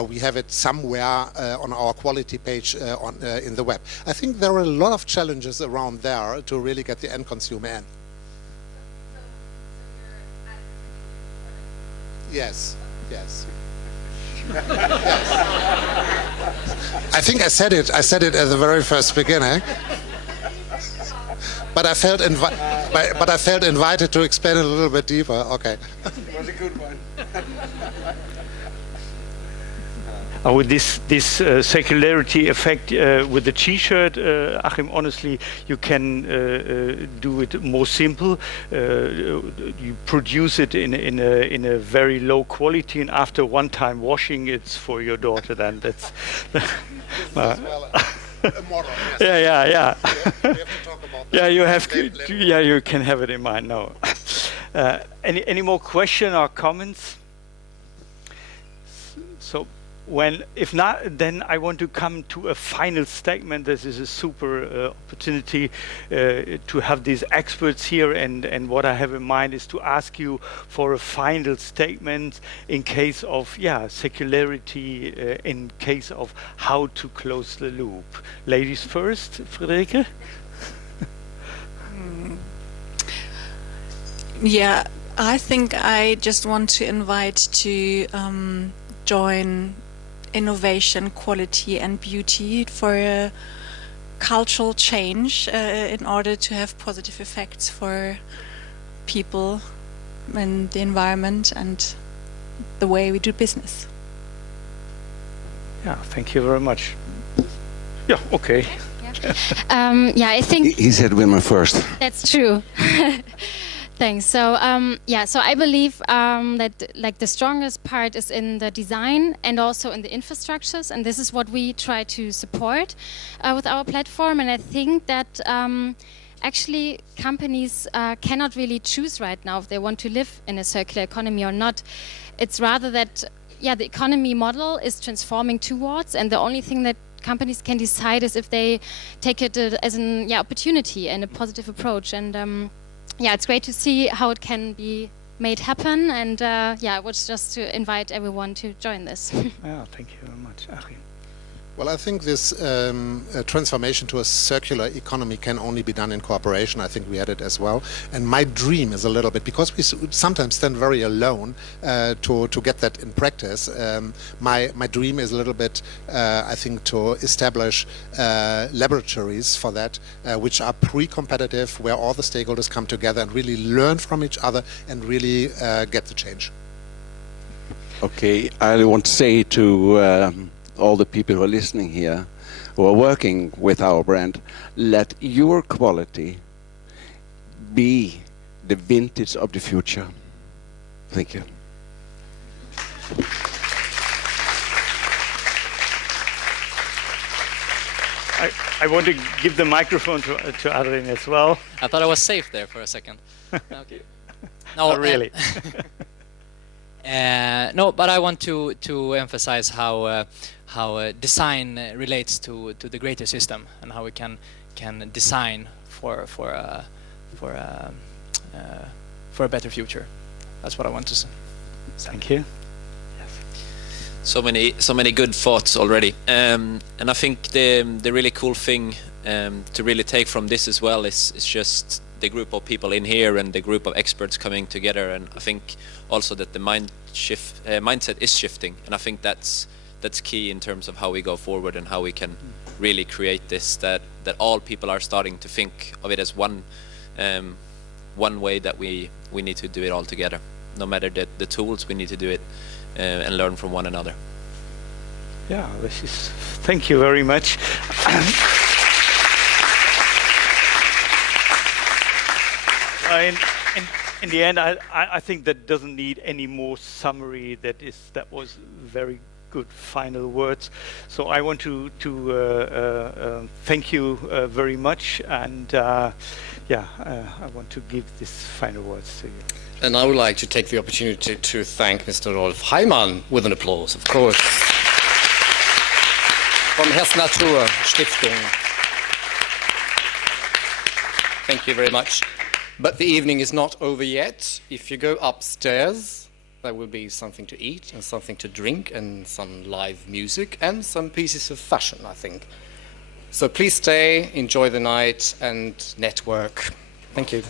We have it somewhere on our quality page in the web. I think there are a lot of challenges around there to really get the end consumer in. Yes, yes. Yes. I think I said it at the very first beginning, but I felt invited to explain it a little bit deeper. Okay. It was a good one. With this circularity effect with the T-shirt, Achim, honestly, you can do it more simple. You produce it in a very low quality, and after one time washing, it's for your daughter. Then that's. A model, yes. Yeah. We have to talk about that. Yeah, you have. Yeah, you can have it in mind. No. Any more question or comments? So. If not, then I want to come to a final statement. This is a super opportunity to have these experts here, and what I have in mind is to ask you for a final statement in case of circularity, in case of how to close the loop. Ladies first, Friederike. Yeah, I think I just want to invite to join innovation, quality and beauty for a cultural change in order to have positive effects for people and the environment and the way we do business. Yeah, thank you very much. Yeah, okay. I think He said women first. that's true. Thanks. So so I believe that like the strongest part is in the design and also in the infrastructures, and this is what we try to support with our platform. And I think that actually companies cannot really choose right now if they want to live in a circular economy or not. It's rather that the economy model is transforming towards, and the only thing that companies can decide is if they take it as an opportunity and a positive approach. And it's great to see how it can be made happen, and I was just to invite everyone to join this. Thank you very much, Achim. Well, I think this transformation to a circular economy can only be done in cooperation. I think we had it as well. And my dream is a little bit, because we sometimes stand very alone to get that in practice, my dream is a little bit, I think, to establish laboratories for that, which are pre-competitive, where all the stakeholders come together and really learn from each other and really get the change. Okay, I want to say to all the people who are listening here, who are working with our brand, let your quality be the vintage of the future. Thank you. I want to give the microphone to Adrian as well. I thought I was safe there for a second. Okay. No, Not really. No, but I want to emphasize how design relates to the greater system, and how we can design for a better future. That's what I want to say. Thank you. So many good thoughts already, and I think the really cool thing to really take from this as well is just the group of people in here and the group of experts coming together. And I think also that the mindset is shifting, and I think that's key in terms of how we go forward and how we can really create this, that all people are starting to think of it as one way, that we need to do it all together. No matter the tools, we need to do it and learn from one another. Yeah, thank you very much. In the end, I think that doesn't need any more summary. That was very good final words. So I want to thank you very much, and I want to give these final words to you. And I would like to take the opportunity to thank Mr. Rolf Heimann with an applause, of course, from hessnatur Stiftung. Thank you very much. But the evening is not over yet. If you go upstairs, there will be something to eat and something to drink and some live music and some pieces of fashion, I think. So please stay, enjoy the night and network. Thank you.